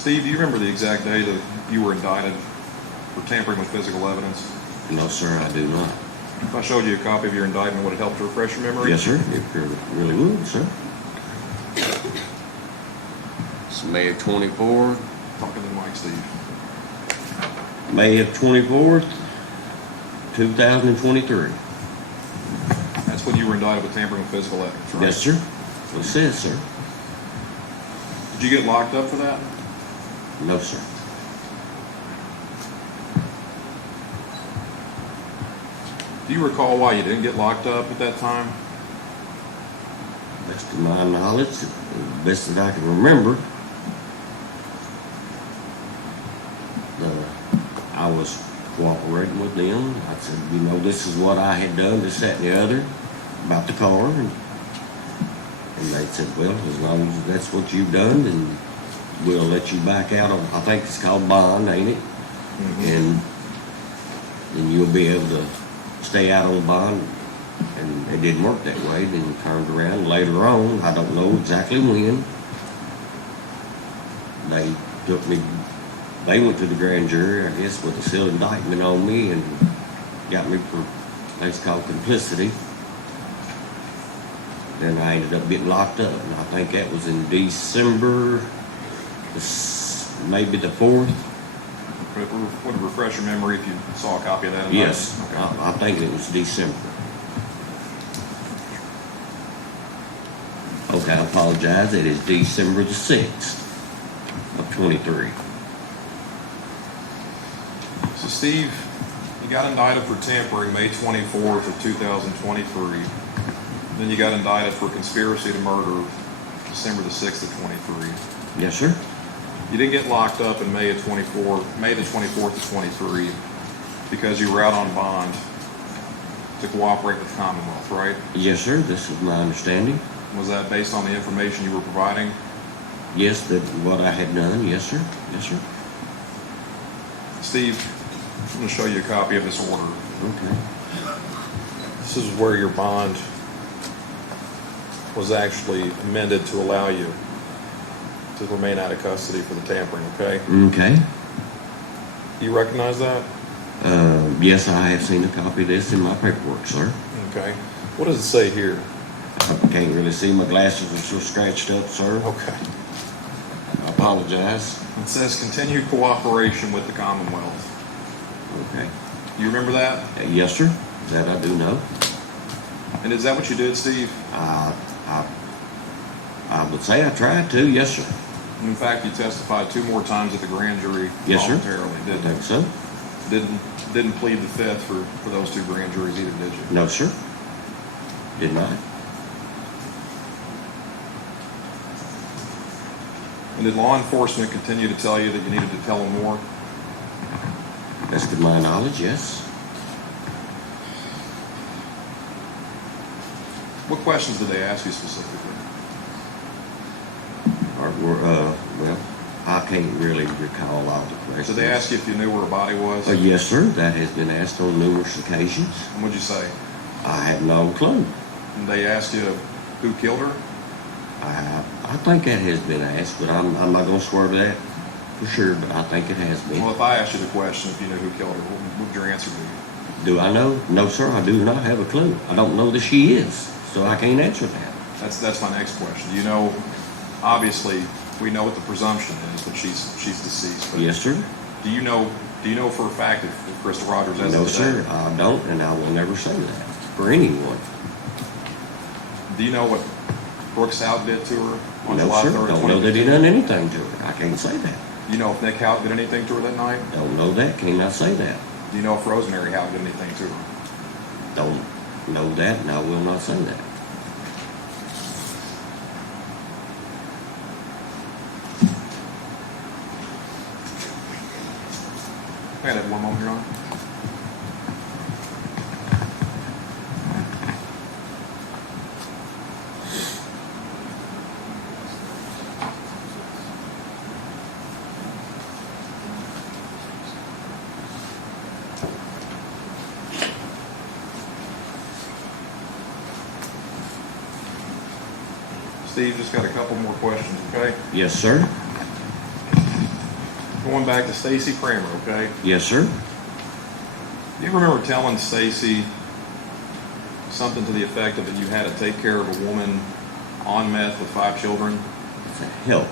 Steve, do you remember the exact day that you were indicted for tampering with physical evidence? No, sir, I do not. If I showed you a copy of your indictment, would it help to refresh your memory? Yes, sir, it really would, sir. It's May of 24th. Talking to Mike, Steve. May of 24th, 2023. That's when you were indicted with tampering with physical evidence, right? Yes, sir. What it says, sir. Did you get locked up for that? No, sir. Do you recall why you didn't get locked up at that time? Best of my knowledge, the best that I can remember, I was cooperating with them. I said, you know, this is what I had done, this, that, and the other, about the car. And they said, well, as long as that's what you've done, then we'll let you back out on, I think it's called bond, ain't it? And then you'll be able to stay out on bond. And it didn't work that way. Then turned around later on, I don't know exactly when, they took me, they went to the grand jury, I guess, with a sealed indictment on me and got me for, it's called complicity. Then I ended up getting locked up, and I think that was in December, maybe the 4th. Would it refresh your memory if you saw a copy of that? Yes, Okay. I think it was December. Okay, I apologize. It is December the 6th of 23. So Steve, you got indicted for tampering May 24th of 2023. Then you got indicted for conspiracy to murder December the 6th of 23. Yes, sir. You didn't get locked up in May the 24th of 23 because you were out on bond to cooperate with the Commonwealth, right? Yes, sir. This is my understanding. Was that based on the information you were providing? Yes, that what I had done. Yes, sir. Yes, sir. Steve, I'm going to show you a copy of this order. Okay. This is where your bond was actually amended to allow you to remain out of custody for the tampering, okay? Okay. Do you recognize that? Yes, I have seen a copy of this in my paperwork, sir. Okay. What does it say here? I can't really see. My glasses are so scratched up, sir. Okay. I apologize. It says continued cooperation with the Commonwealth. Okay. You remember that? Yes, sir. That I do know. And is that what you did, Steve? I would say I tried to. Yes, sir. In fact, you testified 2 more times at the grand jury Yes, sir. voluntarily, I didn't think you? so. Didn't plead the fifth for those 2 grand juries either, did you? No, sir. Did not. And did law enforcement continue to tell you that you needed to tell them more? Best of my knowledge, yes. What questions did they ask you specifically? Well, I can't really recall all the questions. Did they ask you if you knew where her body was? Yes, sir. That has been asked on numerous occasions. And what'd you say? I have no clue. And they asked you who killed her? I think that has been asked, but I'm not going to swear to that for sure, but I think it has been. Well, if I asked you the question, if you knew who killed her, what would your answer be? Do I know? No, sir. I do not have a clue. I don't know that she is, so I can't answer that. That's my next question. Do you know, obviously, we know what the presumption is that she's deceased. But Yes, sir. Do you know for a fact if Krista Rogers has No, sir. I don't, and I will never say that for anyone. Do you know what Brooks Hout did to her on No, July sir. 3rd? Don't know that he done anything to her. I can't say that. You know if Nick Hout did anything to her that night? Don't know that. Cannot say that. Do you know if Rosemary Hout did anything to her? Don't know that, and I will not say that. I gotta have one moment, Your Honor. Steve, just got a couple more questions, okay? Yes, sir. Going back to Stacy Kramer, okay? Yes, sir. Do you remember telling Stacy something to the effect of that you had to take care of a woman on meth with 5 children? To help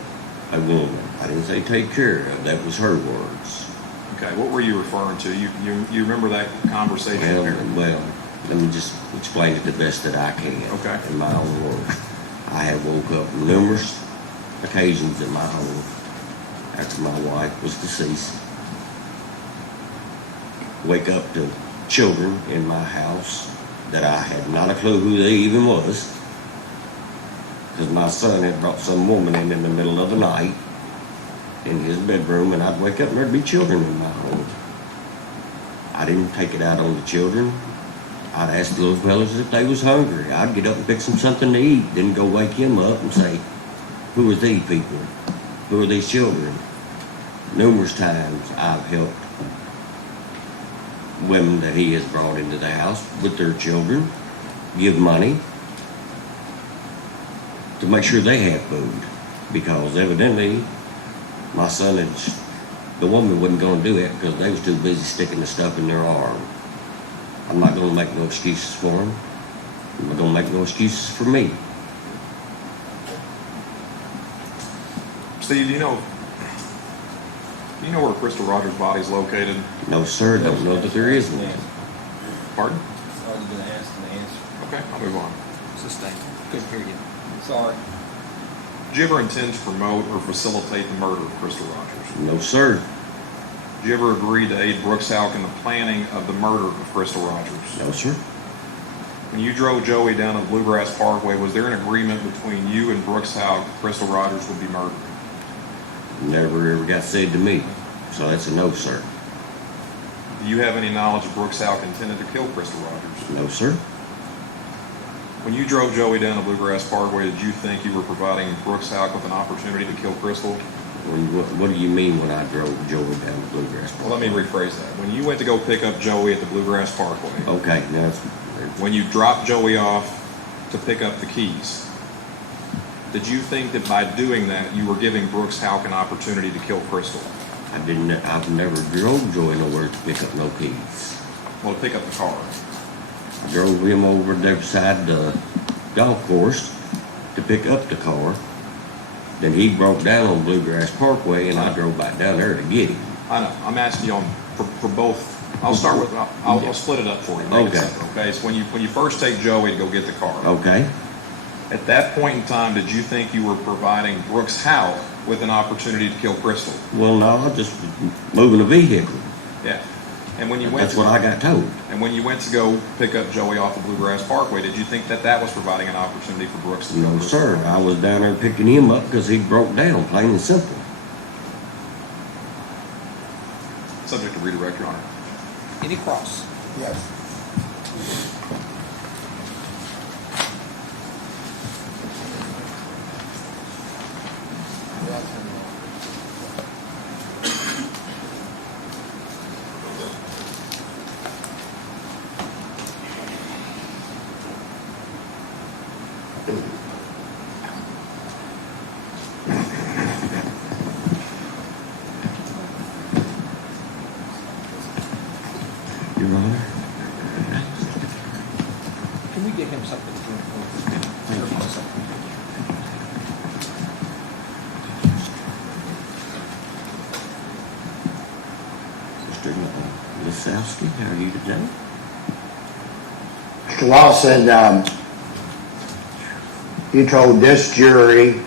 a woman. I didn't say take care of. That was her words. Okay, what were you referring to? You remember that conversation? Well, let me just explain it the best that I can. Okay. In my own words. I have woke up numerous occasions in my home after my wife was deceased. Wake up to children in my house that I had not a clue who they even was. Because my son had brought some woman in the middle of the night in his bedroom, and I'd wake up and there'd be children in my home. I didn't take it out on the children. I'd ask the little fellas if they was hungry. I'd get up and pick something to eat, then go wake him up and say, who are these people? Who are these children? Numerous times I've helped women that he has brought into the house with their children, give money to make sure they have food. Because evidently, my son had, the woman wasn't going to do it because they was too busy sticking the stuff in their arm. I'm not going to make no excuses for them. I'm not going to make no excuses for me. Steve, do you know where Crystal Rogers' body is located? No, sir, don't know that there is one. Pardon? I was gonna ask and answer. Okay, I'll move on. Sustain. Couldn't hear you. Sorry. Did you ever intend to promote or facilitate the murder of Crystal Rogers? No, sir. Did you ever agree to aid Brooks Houck in the planning of the murder of Crystal Rogers? No, sir. When you drove Joey down the Bluegrass Parkway, was there an agreement between you and Brooks Houck that Crystal Rogers would be murdered? Never ever got said to me. So that's a no, sir. Do you have any knowledge that Brooks Houck intended to kill Crystal Rogers? No, sir. When you drove Joey down the Bluegrass Parkway, did you think you were providing Brooks Houck with an opportunity to kill Crystal? What do you mean when I drove Joey down the Bluegrass Parkway? Well, let me rephrase that. When you went to go pick up Joey at the Bluegrass Parkway, Okay, now it's, when you dropped Joey off to pick up the keys, did you think that by doing that you were giving Brooks Houck an opportunity to kill Crystal? I've never drove Joey nowhere to pick up no keys. Well, to pick up the car. I drove him over there beside the golf course to pick up the car. Then he broke down on Bluegrass Parkway, and I drove back down there to get him. I know. I'm asking you for both. I'll start with. I'll split it up for you. Make it Okay. simple, okay. So when you first take Joey to go get the car. Okay. At that point in time, did you think you were providing Brooks Houck with an opportunity to kill Crystal? Well, no, I just moving a vehicle. Yeah. And when you went That's what I got told. And when you went to go pick up Joey off of Bluegrass Parkway, did you think that was providing an opportunity for Brooks to kill No, Crystal? sir. I was down there picking him up because he broke down, plain and simple. Subject to redirect, Your Honor. Any cross? Yes. Your Honor. Can we get him something to drink? Mr. Lisowski, how are you today? Mr. Lawson, you told this jury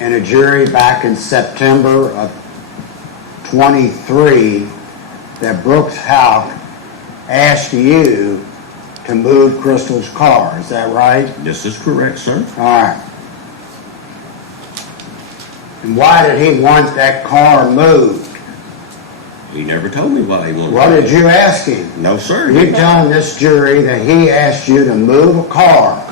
and a jury back in September of 23 that Brooks Houck asked you to move Crystal's car. Is that right? This is correct, sir. All right. And why did he want that car moved? He never told me why he wanted What it. did you ask him? No, sir. You're telling this jury that he asked you to move a car,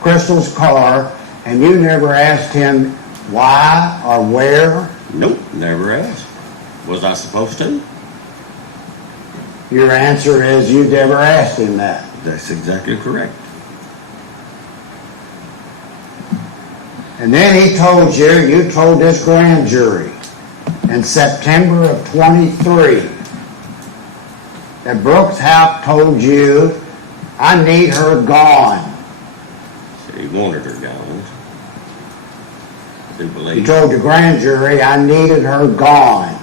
Crystal's car, and you never asked him why or where? Nope, never asked. Was I supposed to? Your answer is you never asked him that. That's exactly correct. And then he told you, you told this grand jury, in September of 23 that Brooks Houck told you, I need her gone. Said he wanted her gone. I do He believe. told the grand jury, I needed her gone.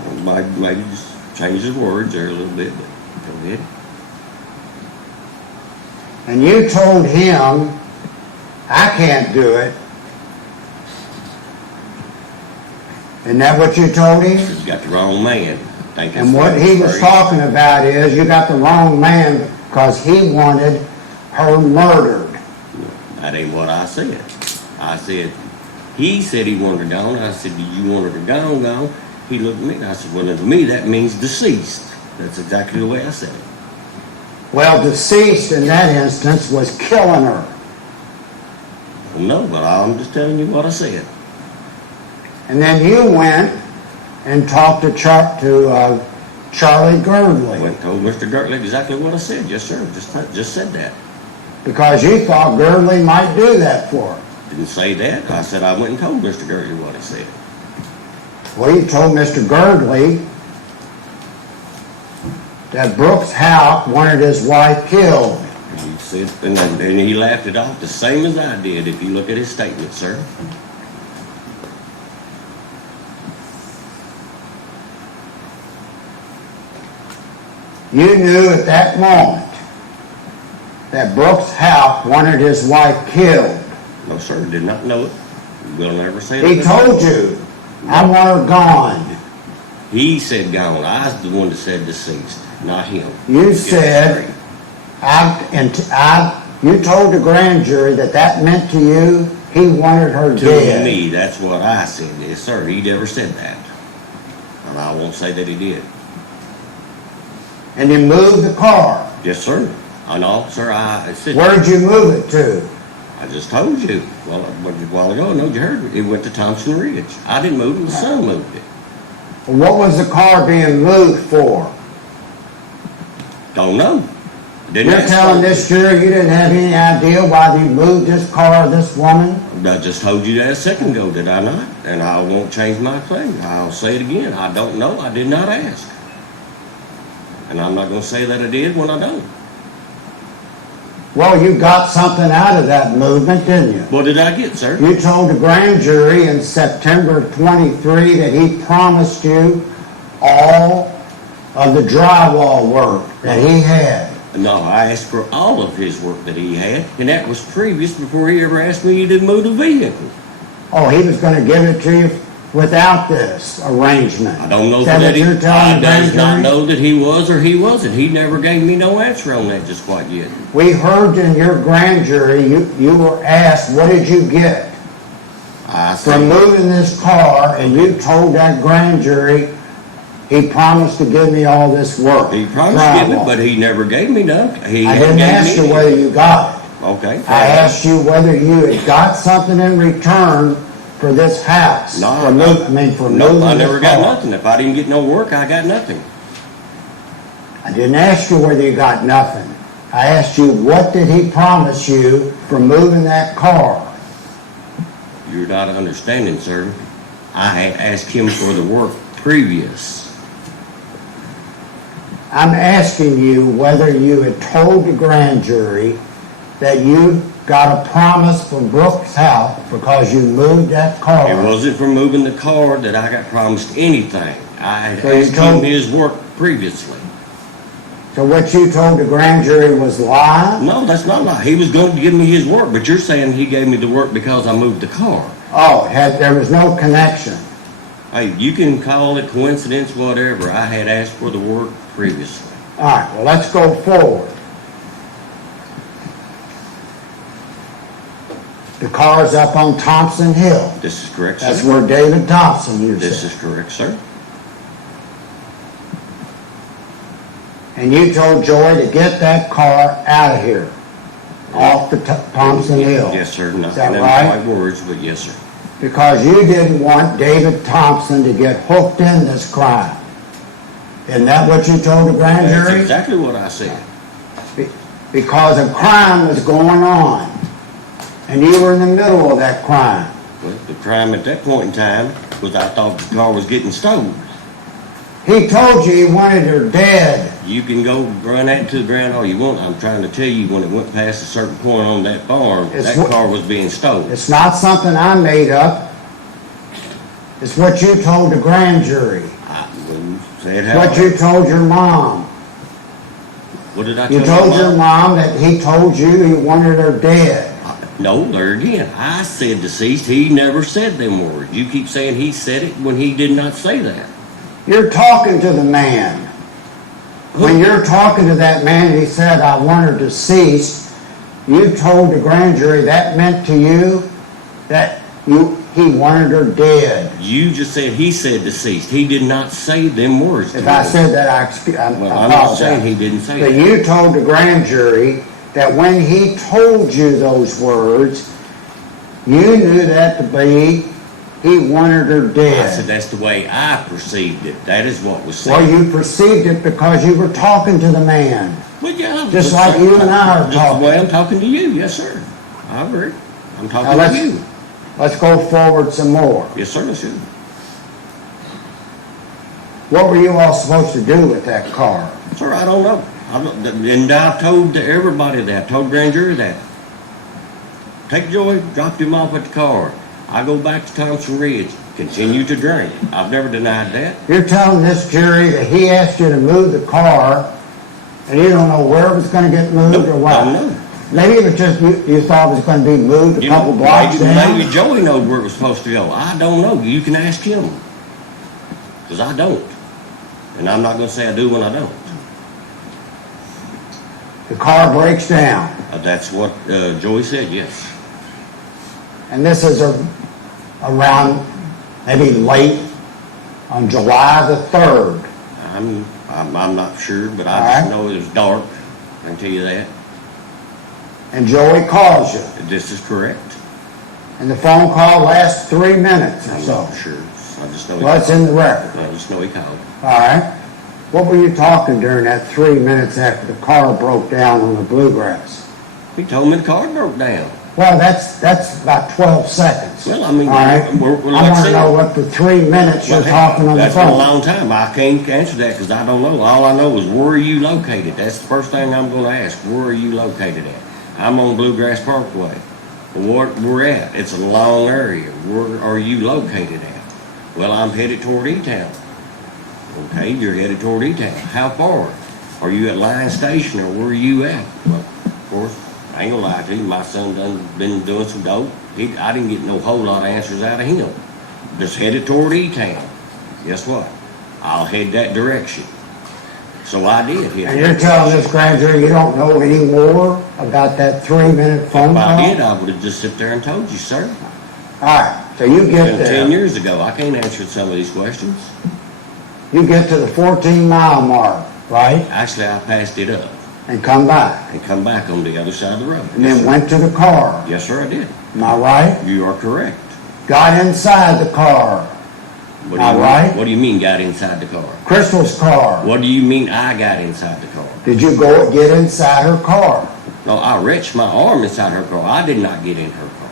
Maybe just change his words there a little bit, but go ahead. And you told him, I can't do it. Isn't that what you told him? He's got the wrong man. Think And what he was talking about is, you got the wrong man because he wanted her murdered. That ain't what I said. I said, he said he wanted her gone. I said, do you want her gone? He looked at me and I said, well, to me, that means deceased. That's exactly the way I said it. Well, deceased in that instance was killing her. Well, no, but I'm just telling you what I said. And then you went and talked to Charlie I Girdley went and told Mr. Gertley exactly what I said. Yes, sir. Just said that. because you thought Girdley might do that for her. Didn't say that. I said I went and told Mr. Gertley what he said. Well, you told Mr. Girdley that Brooks Houck wanted his wife killed. He said, and he laughed it off the same as I did. If you look at his statement, sir. You knew at that moment that Brooks Houck wanted his wife killed. No, sir. Did not know it. Will never say He that. told you, I want her gone. He said gone. I was the one that said deceased, not him. You Get it said, you told the grand jury that meant to you, he wanted her straight. To dead. me, that's what I said. Yes, sir. He never said that. And I won't say that he did. And you moved the car. Yes, sir. I know, sir. I said. Where'd you move it to? I just told you. Well, a while ago, I know you heard me. It went to Thompson Ridge. I didn't move it. The son moved it. What was the car being moved for? Don't know. Didn't You're ask telling for it. this jury you didn't have any idea why they moved this car or this woman? I just told you that a second ago, did I not? And I won't change my claim. I'll say it again. I don't know. I did not ask. And I'm not going to say that I did when I don't. Well, you got something out of that movement, didn't you? What did I get, sir? You told the grand jury in September of 23 that he promised you all of the drywall work that he had. No, I asked for all of his work that he had, and that was previous before he ever asked me to move the vehicle. Oh, he was going to give it to you without this arrangement. I don't know Is that that what he, you're telling I the grand does not jury? know that he was or he wasn't. He never gave me no answer on that just quite yet. We heard in your grand jury, you were asked, what did you get I from said, moving this car? And you told that grand jury, he promised to give me all this work. he promised to give drywall. it, but he never gave me none. He I hadn't didn't gave ask me you any. whether you got it. Okay. I asked you whether you had got something in return for this house. No, For no. moving Nope, I never this got car. nothing. If I didn't get no work, I got nothing. I didn't ask you whether you got nothing. I asked you, what did he promise you for moving that car? You're not understanding, sir. I had asked him for the work previous. I'm asking you whether you had told the grand jury that you got a promise from Brooks House because you moved that car. It wasn't for moving the car that I got promised anything. I had So you asked told- him his work previously. So what you told the grand jury was lying? No, that's not lie. He was going to give me his work, but you're saying he gave me the work because I moved the car. Oh, there was no connection. Hey, you can call it coincidence, whatever. I had asked for the work previously. All right, well, let's go forward. The car's up on Thompson Hill. This is correct, That's sir? where David Thompson used This it. is correct, sir. And you told Joy to get that car out of here, off the Thompson Hill. Yes, sir. Not Is that never right? quite words, but yes, sir. Because you didn't want David Thompson to get hooked in this crime. Isn't that what you told the grand That's jury? exactly what I said. Because a crime was going on, and you were in the middle of that crime. Well, the crime at that point in time was I thought the car was getting stolen. He told you he wanted her dead. You can go run that to the ground all you want. I'm trying to tell you, when it went past a certain point on that farm, It's that what- car was being stolen. It's not something I made up. It's what you told the grand jury. I wouldn't say it It's how. what you told your mom. What did I You tell told your Mom? mom that he told you he wanted her dead. No, there again. I said deceased. He never said them words. You keep saying he said it when he did not say that. You're talking to the man. When you're talking to that man and he said, I want her deceased, you told the grand jury that meant to you that he wanted her dead. You just said he said deceased. He did not say them words. If I said that, I Well, I'm not saying apologize. he didn't say But that. you told the grand jury that when he told you those words, you knew that to be, he wanted her I said dead. that's the way I perceived it. That is what was said. Well, you perceived it because you were talking to the man. Well, yeah, Just that's- like you and I are Just talking. the way I'm talking to you, yes, sir. I agree. I'm Now, talking to you. let's go forward some more. Yes, sir, I should. What were you all supposed to do with that car? Sir, I don't know. And I've told everybody that. I told grand jury that. Take Joy, drop him off at the car. I go back to Thompson Ridge, continue to drink. I've never denied that. You're telling this jury that he asked you to move the car, and you don't know where it was gonna get moved or what? I don't know. Maybe it was just, you thought it was gonna be moved a You know, couple blocks maybe down? Joey knows where it was supposed to go. I don't know. You can ask him. Because I don't. And I'm not gonna say I do when I don't. The car breaks down, That's what Joey said, yes. and this is around maybe late on July the 3rd. I'm not sure, but All I just right. know it was dark. I can tell you that. And Joey calls you, This is correct. and the phone call lasts 3 minutes or I'm so. not sure. I just know he Well, it's called. in the record, I just know he called. all right? What were you talking during that 3 minutes after the car broke down on the bluegrass? He told me the car broke down. Well, that's about 12 seconds. Well, I mean, All right? we're I like want to saying- know what the 3 minutes you're Well, talking on the That's been a phone. long time. I can't answer that because I don't know. All I know is where are you located? That's the first thing I'm going to ask. Where are you located at? I'm on Bluegrass Parkway. Where we're at? It's a long area. Where are you located at? Well, I'm headed toward E-Town. Okay, you're headed toward E-Town. How far? Are you at Line Station or where are you at? Well, of course, I ain't gonna lie to you. My son done been doing some dope. I didn't get no whole lot of answers out of him. Just headed toward E-Town. Guess what? I'll head that direction. So I did head. And you're telling this grand jury you don't know any more about that 3-minute phone If call? I did, I would have just sit there and told you, sir. All right, so you It's get been 10 there, years ago. I can't answer some of these questions. you get to the 14-mile mark, right? Actually, I passed it up And come back, and come back on the other side of the road. and then went to the car. Yes, sir, I did. Am I right? You are correct. Got inside the car, What do All you right. mean? What do you mean got inside the car? Crystal's car. What do you mean I got inside the car? Did you go get inside her car No, I wrenched my arm inside her car. I did not get in her car.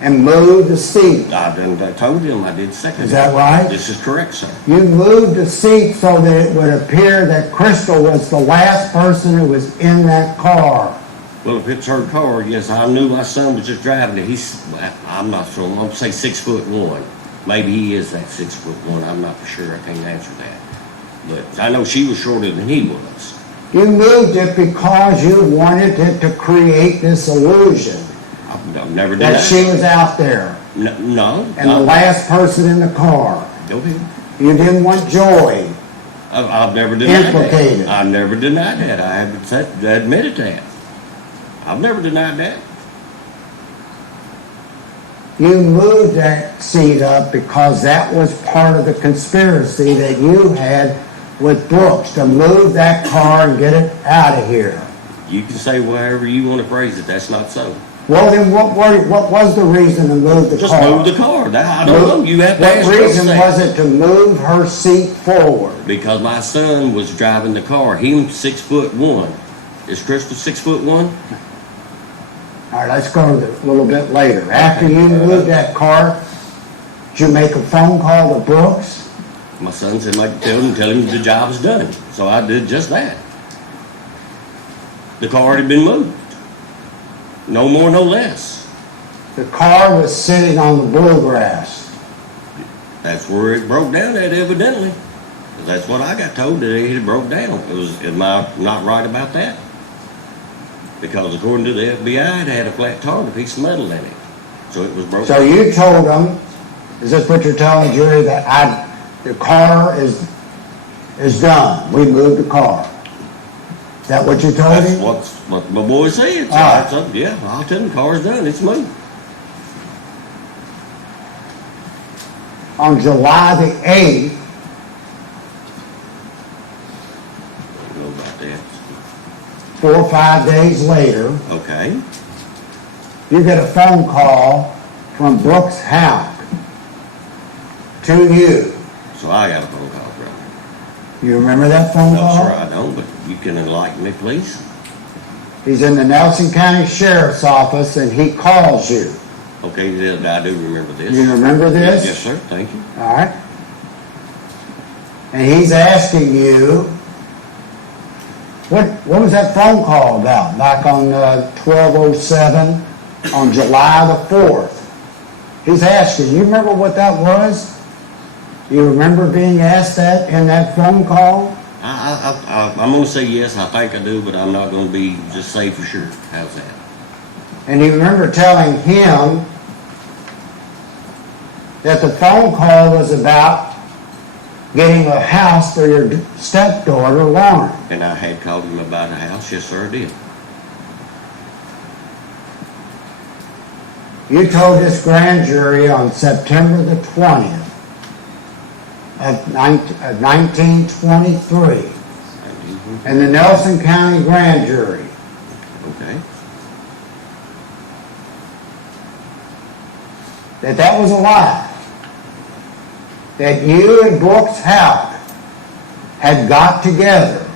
and move the seat? I told him I did second. Is that right? This is correct, sir. You moved the seat so that it would appear that Crystal was the last person who was in that car. Well, if it's her car, yes, I knew my son was just driving it. I'm not sure. I'm gonna say 6'1". Maybe he is that 6'1". I'm not for sure. I can't answer that. But I know she was shorter than he was. You moved it because you wanted it to create this illusion I've never done that she was out there No. and the last person in the car. Go ahead. You didn't want Joy. I've never denied Implicated. that. I never denied that. I haven't admitted that. I've never denied that. You moved that seat up because that was part of the conspiracy that you had with Brooks to move that car and get it out of here. You can say whatever you want to phrase it. That's not so. Well, then what was the reason to move the Just car? move the car. I don't know. You have to What ask reason Brooks was it to move her seat forward? because my son was driving the car. He's 6'1". Is Crystal 6'1"? All right, let's go to a little bit later. After you moved that car, did you make a phone call to Brooks? My son said, like, tell him the job's done. So I did just that. The car had been moved. No more, no less. The car was sitting on the bluegrass. That's where it broke down at, evidently. That's what I got told, that it had broke down. Am I not right about that? Because according to the FBI, it had a flat tire and a piece of metal in it. So it was broken. So you told them, is this what you're telling jury, that the car is done? We moved the car. Is that what you told That's him? what my boy said. So All right. I said, yeah, I'll tell him the car's done. It's moved. On July the 8th, I don't know about that. 4 or 5 days later, Okay. you get a phone call from Brooks Houck to you. So I got a phone call from him. You remember that phone No, call? sir, I don't, but you can enlighten me, please. He's in the Nelson County Sheriff's Office and he calls you. Okay, I do remember this. You remember this? Yes, sir, thank you. All right. And he's asking you, what was that phone call about? Like on 12:07 on July the 4th. He's asking, you remember what that was? You remember being asked that in that phone call? I'm gonna say yes, I think I do, but I'm not gonna be just say for sure. How's that? And you remember telling him that the phone call was about getting a house for your stepdaughter, Lauren. And I had called him about a house, yes, sir, I did. You told this grand jury on September the 20th of 1923 in the Nelson County Grand Jury Okay. that was a lie. That you and Brooks Houck had got together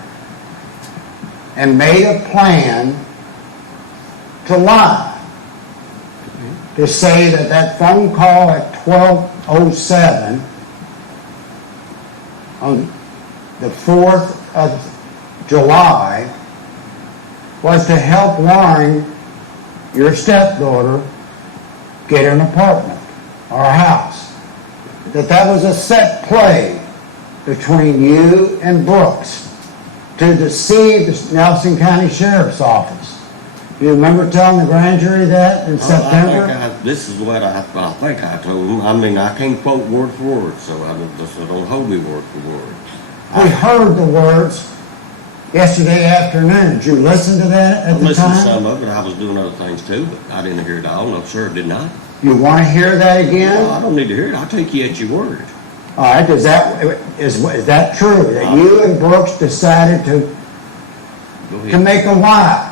and made a plan to lie. To say that that phone call at 12:07 on the 4th of July was to help Lauren, your stepdaughter, get an apartment or a house. That was a set play between you and Brooks to deceive the Nelson County Sheriff's Office. You remember telling the grand jury that in September? This is what I think I told him. I mean, I can't quote word for word, so don't hold me word for word. We heard the words yesterday afternoon. Did you listen to that I at the listened to time? some of it. I was doing other things too, but I didn't hear it all. No, sir, did not. You want to hear that No, again? I don't need to hear it. I'll take you at your word. All right, is that true? That you and Brooks decided Go to ahead. make a lie?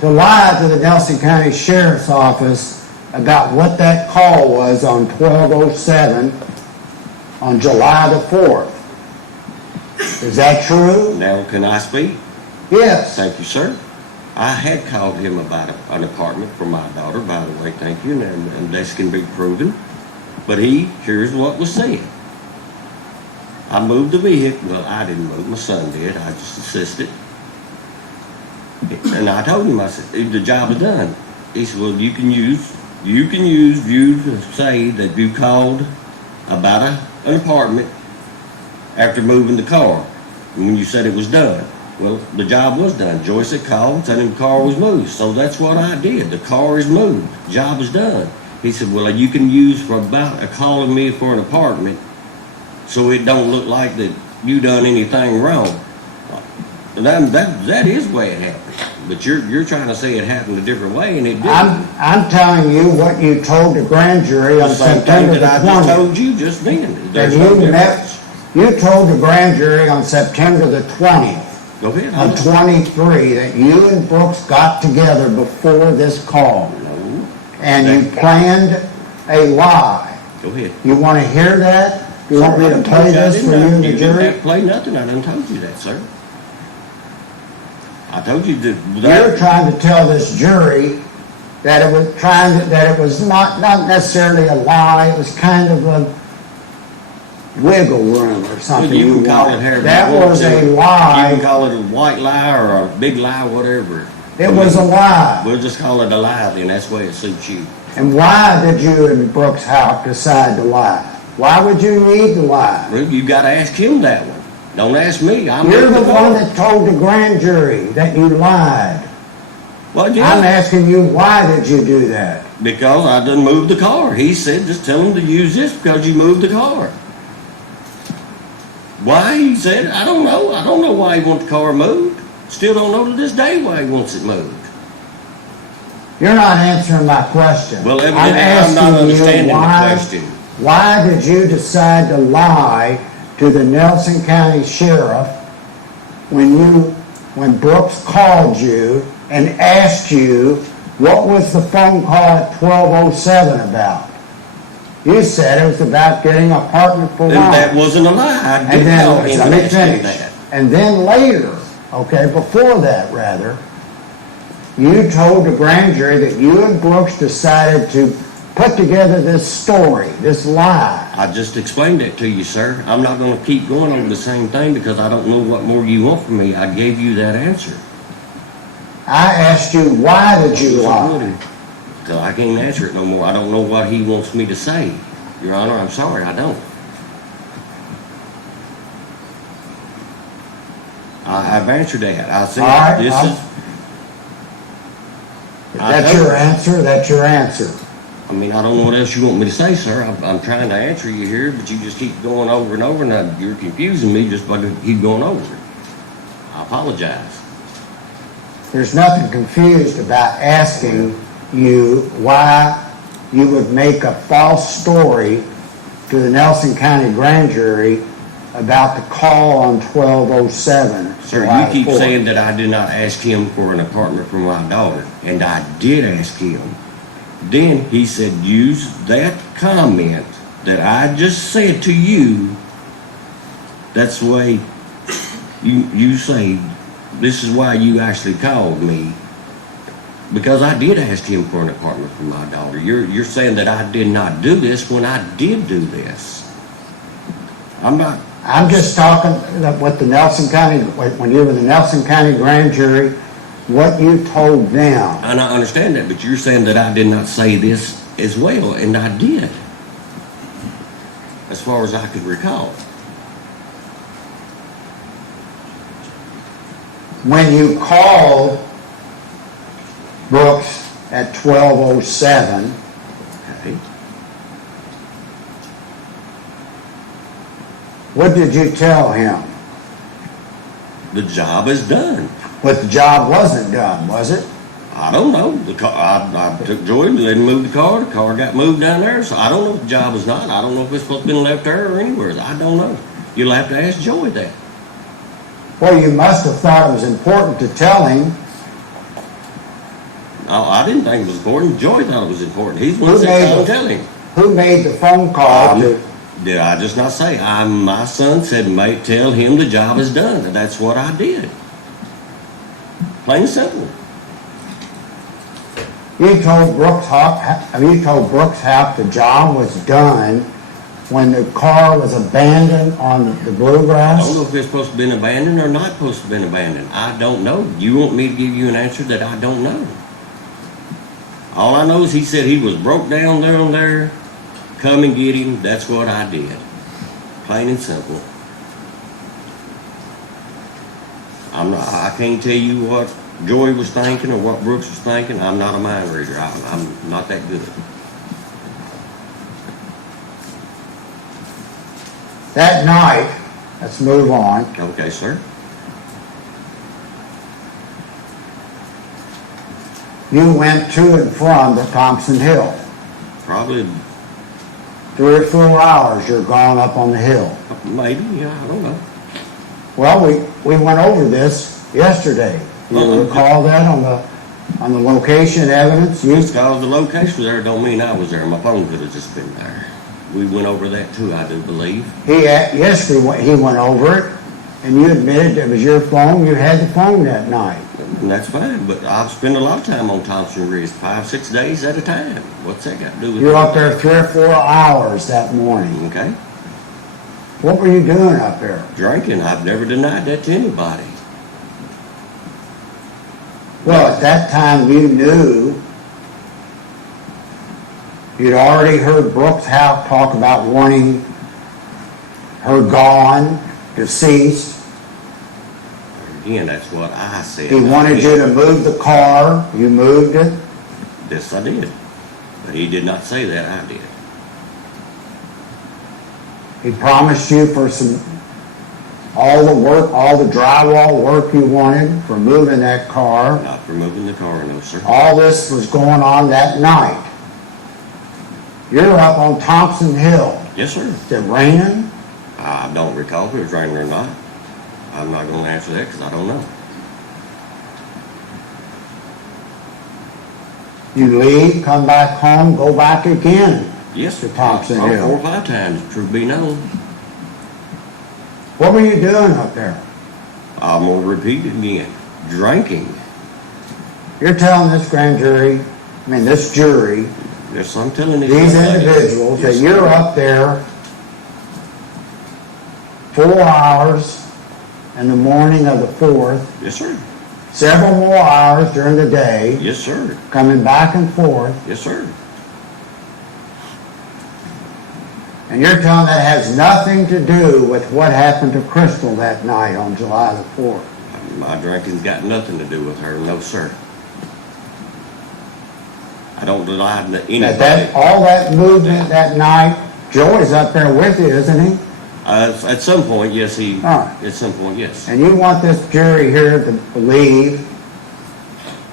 To lie to the Nelson County Sheriff's Office about what that call was on 12:07 on July the 4th. Is that true? Now, can I speak? Yes. Thank you, sir. I had called him about an apartment for my daughter, by the way, thank you, and this can be proven. But here's what was said. I moved the vehicle. Well, I didn't move, my son did. I just assisted. And I told him, I said, the job is done. He said, well, you can use you to say that you called about an apartment after moving the car. And when you said it was done. Well, the job was done. Joyce had called and said the car was moved. So that's what I did. The car is moved. Job is done. He said, well, you can use for about calling me for an apartment so it don't look like that you done anything wrong. That is the way it happened. But you're trying to say it happened a different way, and it didn't. I'm telling you what you told the grand jury on The same thing September the that I just 20th. told you just then. And There's no you difference. you told the grand jury on September the 20th Go ahead. of 23 that you and Brooks got together before this call. No. And you planned a lie. Go ahead. You want to hear that? You want me to play this for you and the You didn't have jury? to play nothing. I done told you that, sir. I told you that. You're trying to tell this jury that it was not necessarily a lie. It was kind of wiggle room or something Well, you you can call it wanted. however That you want was to. a You lie. can call it a white lie or a big lie, whatever. It was a lie. We'll just call it a lie then, that's the way it suits you. And why did you and Brooks Houck decide to lie? Why would you need to lie? Well, you gotta ask him that one. Don't ask me, I'm. You're not the one that told the grand jury that you lied. Well, I'm yeah, asking you, why did you do that? because I done moved the car. He said, just tell him to use this because you moved the car. Why, he said, I don't know. I don't know why he wants the car moved. Still don't know to this day why he wants it moved. You're not answering my question. Well, I'm evidently I'm not asking you understanding the why. question. Why did you decide to lie to the Nelson County Sheriff when Brooks called you and asked you what was the phone call at 12:07 about? You said it was about getting an apartment for And that Ron. wasn't a lie. I And did then, call him let and me ask him finish. that. And then later, okay, before that rather, you told the grand jury that you and Brooks decided to put together this story, this lie. I just explained that to you, sir. I'm not gonna keep going over the same thing because I don't know what more you want from me. I gave you that answer. I asked you, why did you lie? So I can't answer it no more. I don't know what he wants me to say. Your Honor, I'm sorry, I don't. I've answered that. I All said, right, this is, That's your answer, that's your answer. I mean, I don't know what else you want me to say, sir. I'm trying to answer you here, but you just keep going over and over, and you're confusing me just by keep going over it. I apologize. There's nothing confused about asking you why you would make a false story to the Nelson County Grand Jury about the call on 12:07. Sir, July you keep 4th. saying that I did not ask him for an apartment for my daughter, and I did ask him. Then he said, use that comment that I just said to you. That's the way you say, this is why you actually called me. Because I did ask him for an apartment for my daughter. You're saying that I did not do this when I did do this. I'm not. I'm just talking that what the Nelson County, when you were the Nelson County Grand Jury, what you told them. And I understand that, but you're saying that I did not say this as well, and I did. As far as I could recall. When you called Brooks at 12:07, Okay. what did you tell him? The job is done. But the job wasn't done, was it? I don't know. The car, I took Joy, let him move the car got moved down there, so I don't know if the job is not. I don't know if it's supposed to be left there or anywhere. I don't know. You'll have to ask Joy that. Well, you must have thought it was important to tell him. No, I didn't think it was important. Joy thought it was important. He's the one Who that made called the- and tell him. Who made the phone call to, Did I just not say? My son said, mate, tell him the job is done, and that's what I did. Plain and simple. you told Brooks Houck the job was done when the car was abandoned on the I don't bluegrass? know if it's supposed to be abandoned or not supposed to be abandoned. I don't know. You want me to give you an answer that I don't know? All I know is he said he was broke down there. Come and get him. That's what I did. Plain and simple. I can't tell you what Joy was thinking or what Brooks was thinking. I'm not a mind reader. I'm not that good. That night, let's move on, Okay, sir. you went to and from the Thompson Hill. Probably, 3 or 4 hours you're gone up on the hill. maybe, yeah, I don't know. Well, we went over this yesterday. Do you recall that on the location evidence? Just because the location was there don't mean I was there. My phone could have just been there. We went over that too, I do believe. Yesterday, he went over it, and you admitted it was your phone, you had the phone that night. And that's fine, but I've spent a lot of time on Thompson Ridge, 5-6 days at a time. What's that got to do with it? You were up there 3 or 4 hours that morning. Okay. What were you doing up there? Drinking, I've never denied that to anybody. Well, at that time, you knew, you'd already heard Brooks House talk about wanting her gone, deceased. Again, that's what I said. He wanted you to move the car, you moved it. Yes, I did. But he did not say that, I did. He promised you for all the work, all the drywall work you wanted for moving that car. Not for moving the car, no, sir. All this was going on that night. You're up on Thompson Hill. Yes, sir. Is it raining? I don't recall if it was raining or not. I'm not going to answer that because I don't know. You leave, come back home, go back again. Yes, To Thompson Hill. 4 or 5 times, truth be known. What were you doing up there? I'm going to repeat it again. Drinking. You're telling this grand jury, this jury, Yes, I'm telling you. these individuals, that Yes, you're sir. up there 4 hours in the morning of the 4th, Yes, sir. several more hours during the day, Yes, sir. coming back and forth, Yes, sir. and you're telling that has nothing to do with what happened to Crystal that night on July the 4th. My drinking's got nothing to do with her, no, sir. I don't deny that anybody. All that movement that night, Joey's up there with you, isn't he? At some point, yes, he. All right. At some point, yes. And you want this jury here to believe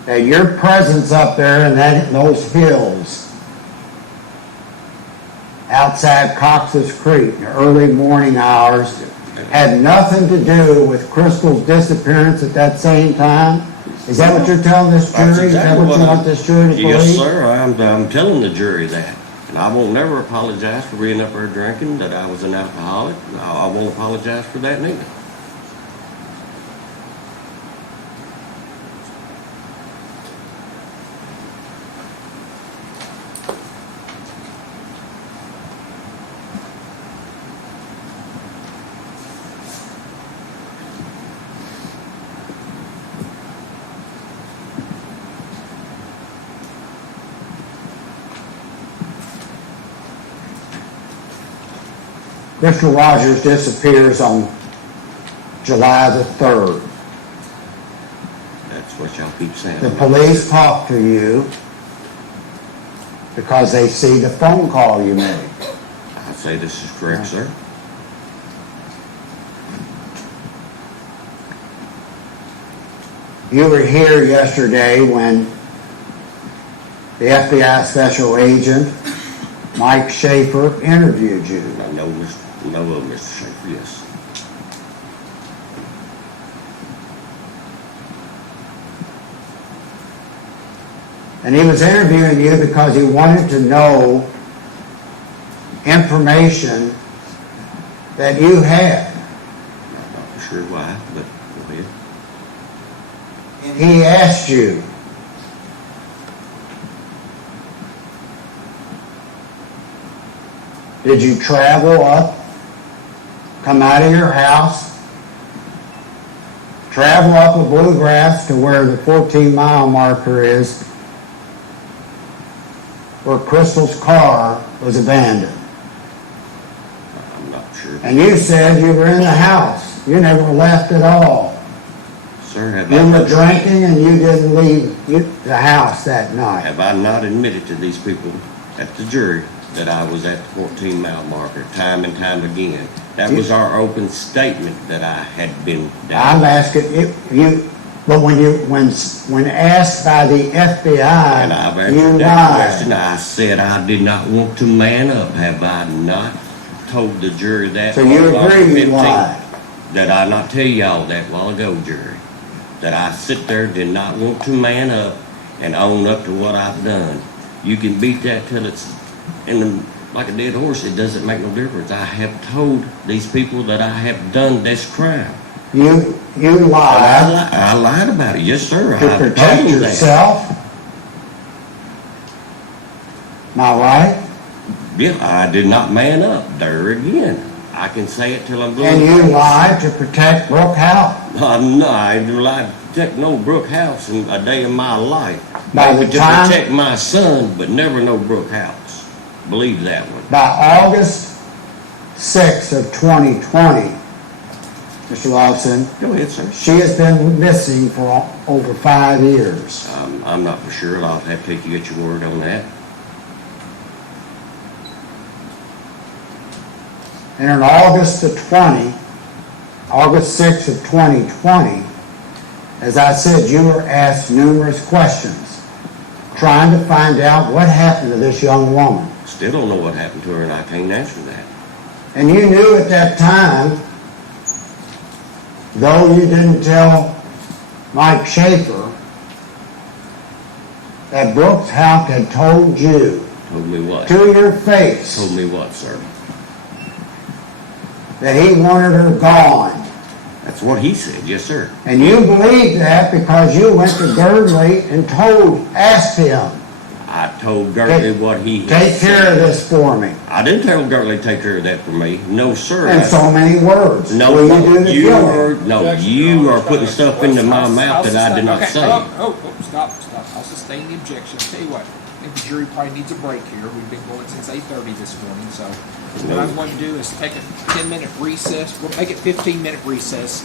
that your presence up there in those hills outside Cox's Creek in the early morning hours had nothing to do with Crystal's disappearance at that same time? Is that what you're telling this That's jury? Is that exactly what you want this jury to believe? Yes, sir. I'm telling the jury that. And I won't never apologize for being up there drinking, that I was an alcoholic. I won't apologize for that neither. Crystal Rogers disappears on July the 3rd. That's what y'all keep saying. The police talk to you because they see the phone call you made. I say this is correct, sir. You were here yesterday when the FBI special agent, Mike Schaefer, interviewed you. I know of Mr. Schaefer, yes. And he was interviewing you because he wanted to know information that you had. I'm not sure why, but go ahead. And he asked you, did you travel up, come out of your house, travel up a bluegrass to where the 14-mile marker is, where Crystal's car was abandoned? I'm not sure. And you said you were in the house. You never left at all. Sir, have You I were not, drinking and you didn't leave the house that night. have I not admitted to these people at the jury that I was at the 14-mile marker time and time again? That was our open statement that I had been down. I'm asking you, but when asked by the FBI, And I've you answered that question. lied. I said I did not want to man up. Have I not told the jury that? So you on August agree you 15th? lied? Did I not tell y'all that a while ago, jury? That I sit there, did not want to man up and own up to what I've done. You can beat that till it's like a dead horse. It doesn't make no difference. I have told these people that I have done this crime. You And lied I lied about it. Yes, sir. to I've protect told them that. yourself. Am I right? Yeah, I did not man up there again. I can say it till I'm blue. And you lied to protect Brooke House. I'm not, I lied to protect no Brook House in a day of my life. By Maybe the to time- protect my son, but never no Brook House. Believe that one. By August 6th of 2020, Mr. Lawson, Go ahead, sir. she has been missing for over 5 years. I'm not for sure. I'll have to take you at your word on that. And in August 6th of 2020, as I said, you were asked numerous questions, trying to find out what happened to this young woman. Still don't know what happened to her, and I can't answer that. And you knew at that time, though you didn't tell Mike Schaefer, that Brooks House had told you Told me what? to your face Told me what, sir? that he wanted her gone. That's what he said, yes, sir. And you believed that because you went to Gurdley and asked him, I told Gertley what he had take care of said. this for me. I didn't tell Gertley to take care of that for me. No, sir. In so many words. No, Will you do the you killing? are, no, you are putting stuff into my mouth that I did not Okay, say. Stop. I'll sustain the objection. I'll tell you what, I think the jury probably needs a break here. We've been going since 8:30 this morning, so what I'm going to do is take a 10-minute recess. We'll make it 15-minute recess.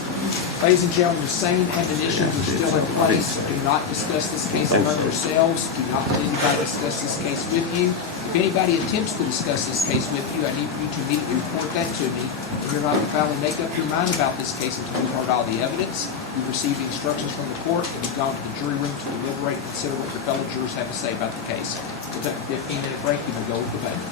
Ladies and gentlemen, the same admonitions are still in place. Do not discuss this case among yourselves. Do not let anybody discuss this case with you. If anybody attempts to discuss this case with you, I need you to immediately report that to me. And you're not to finally make up your mind about this case until you've heard all the evidence, you've received instructions from the court, and you've gone to the jury room to deliberate and consider what your fellow jurors have to say about the case. We'll take a 15-minute break and we'll go with the vote.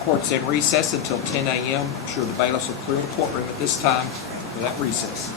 Court's in recess until 10 a.m. I'm sure the bailiffs will clear the courtroom at this time for that recess.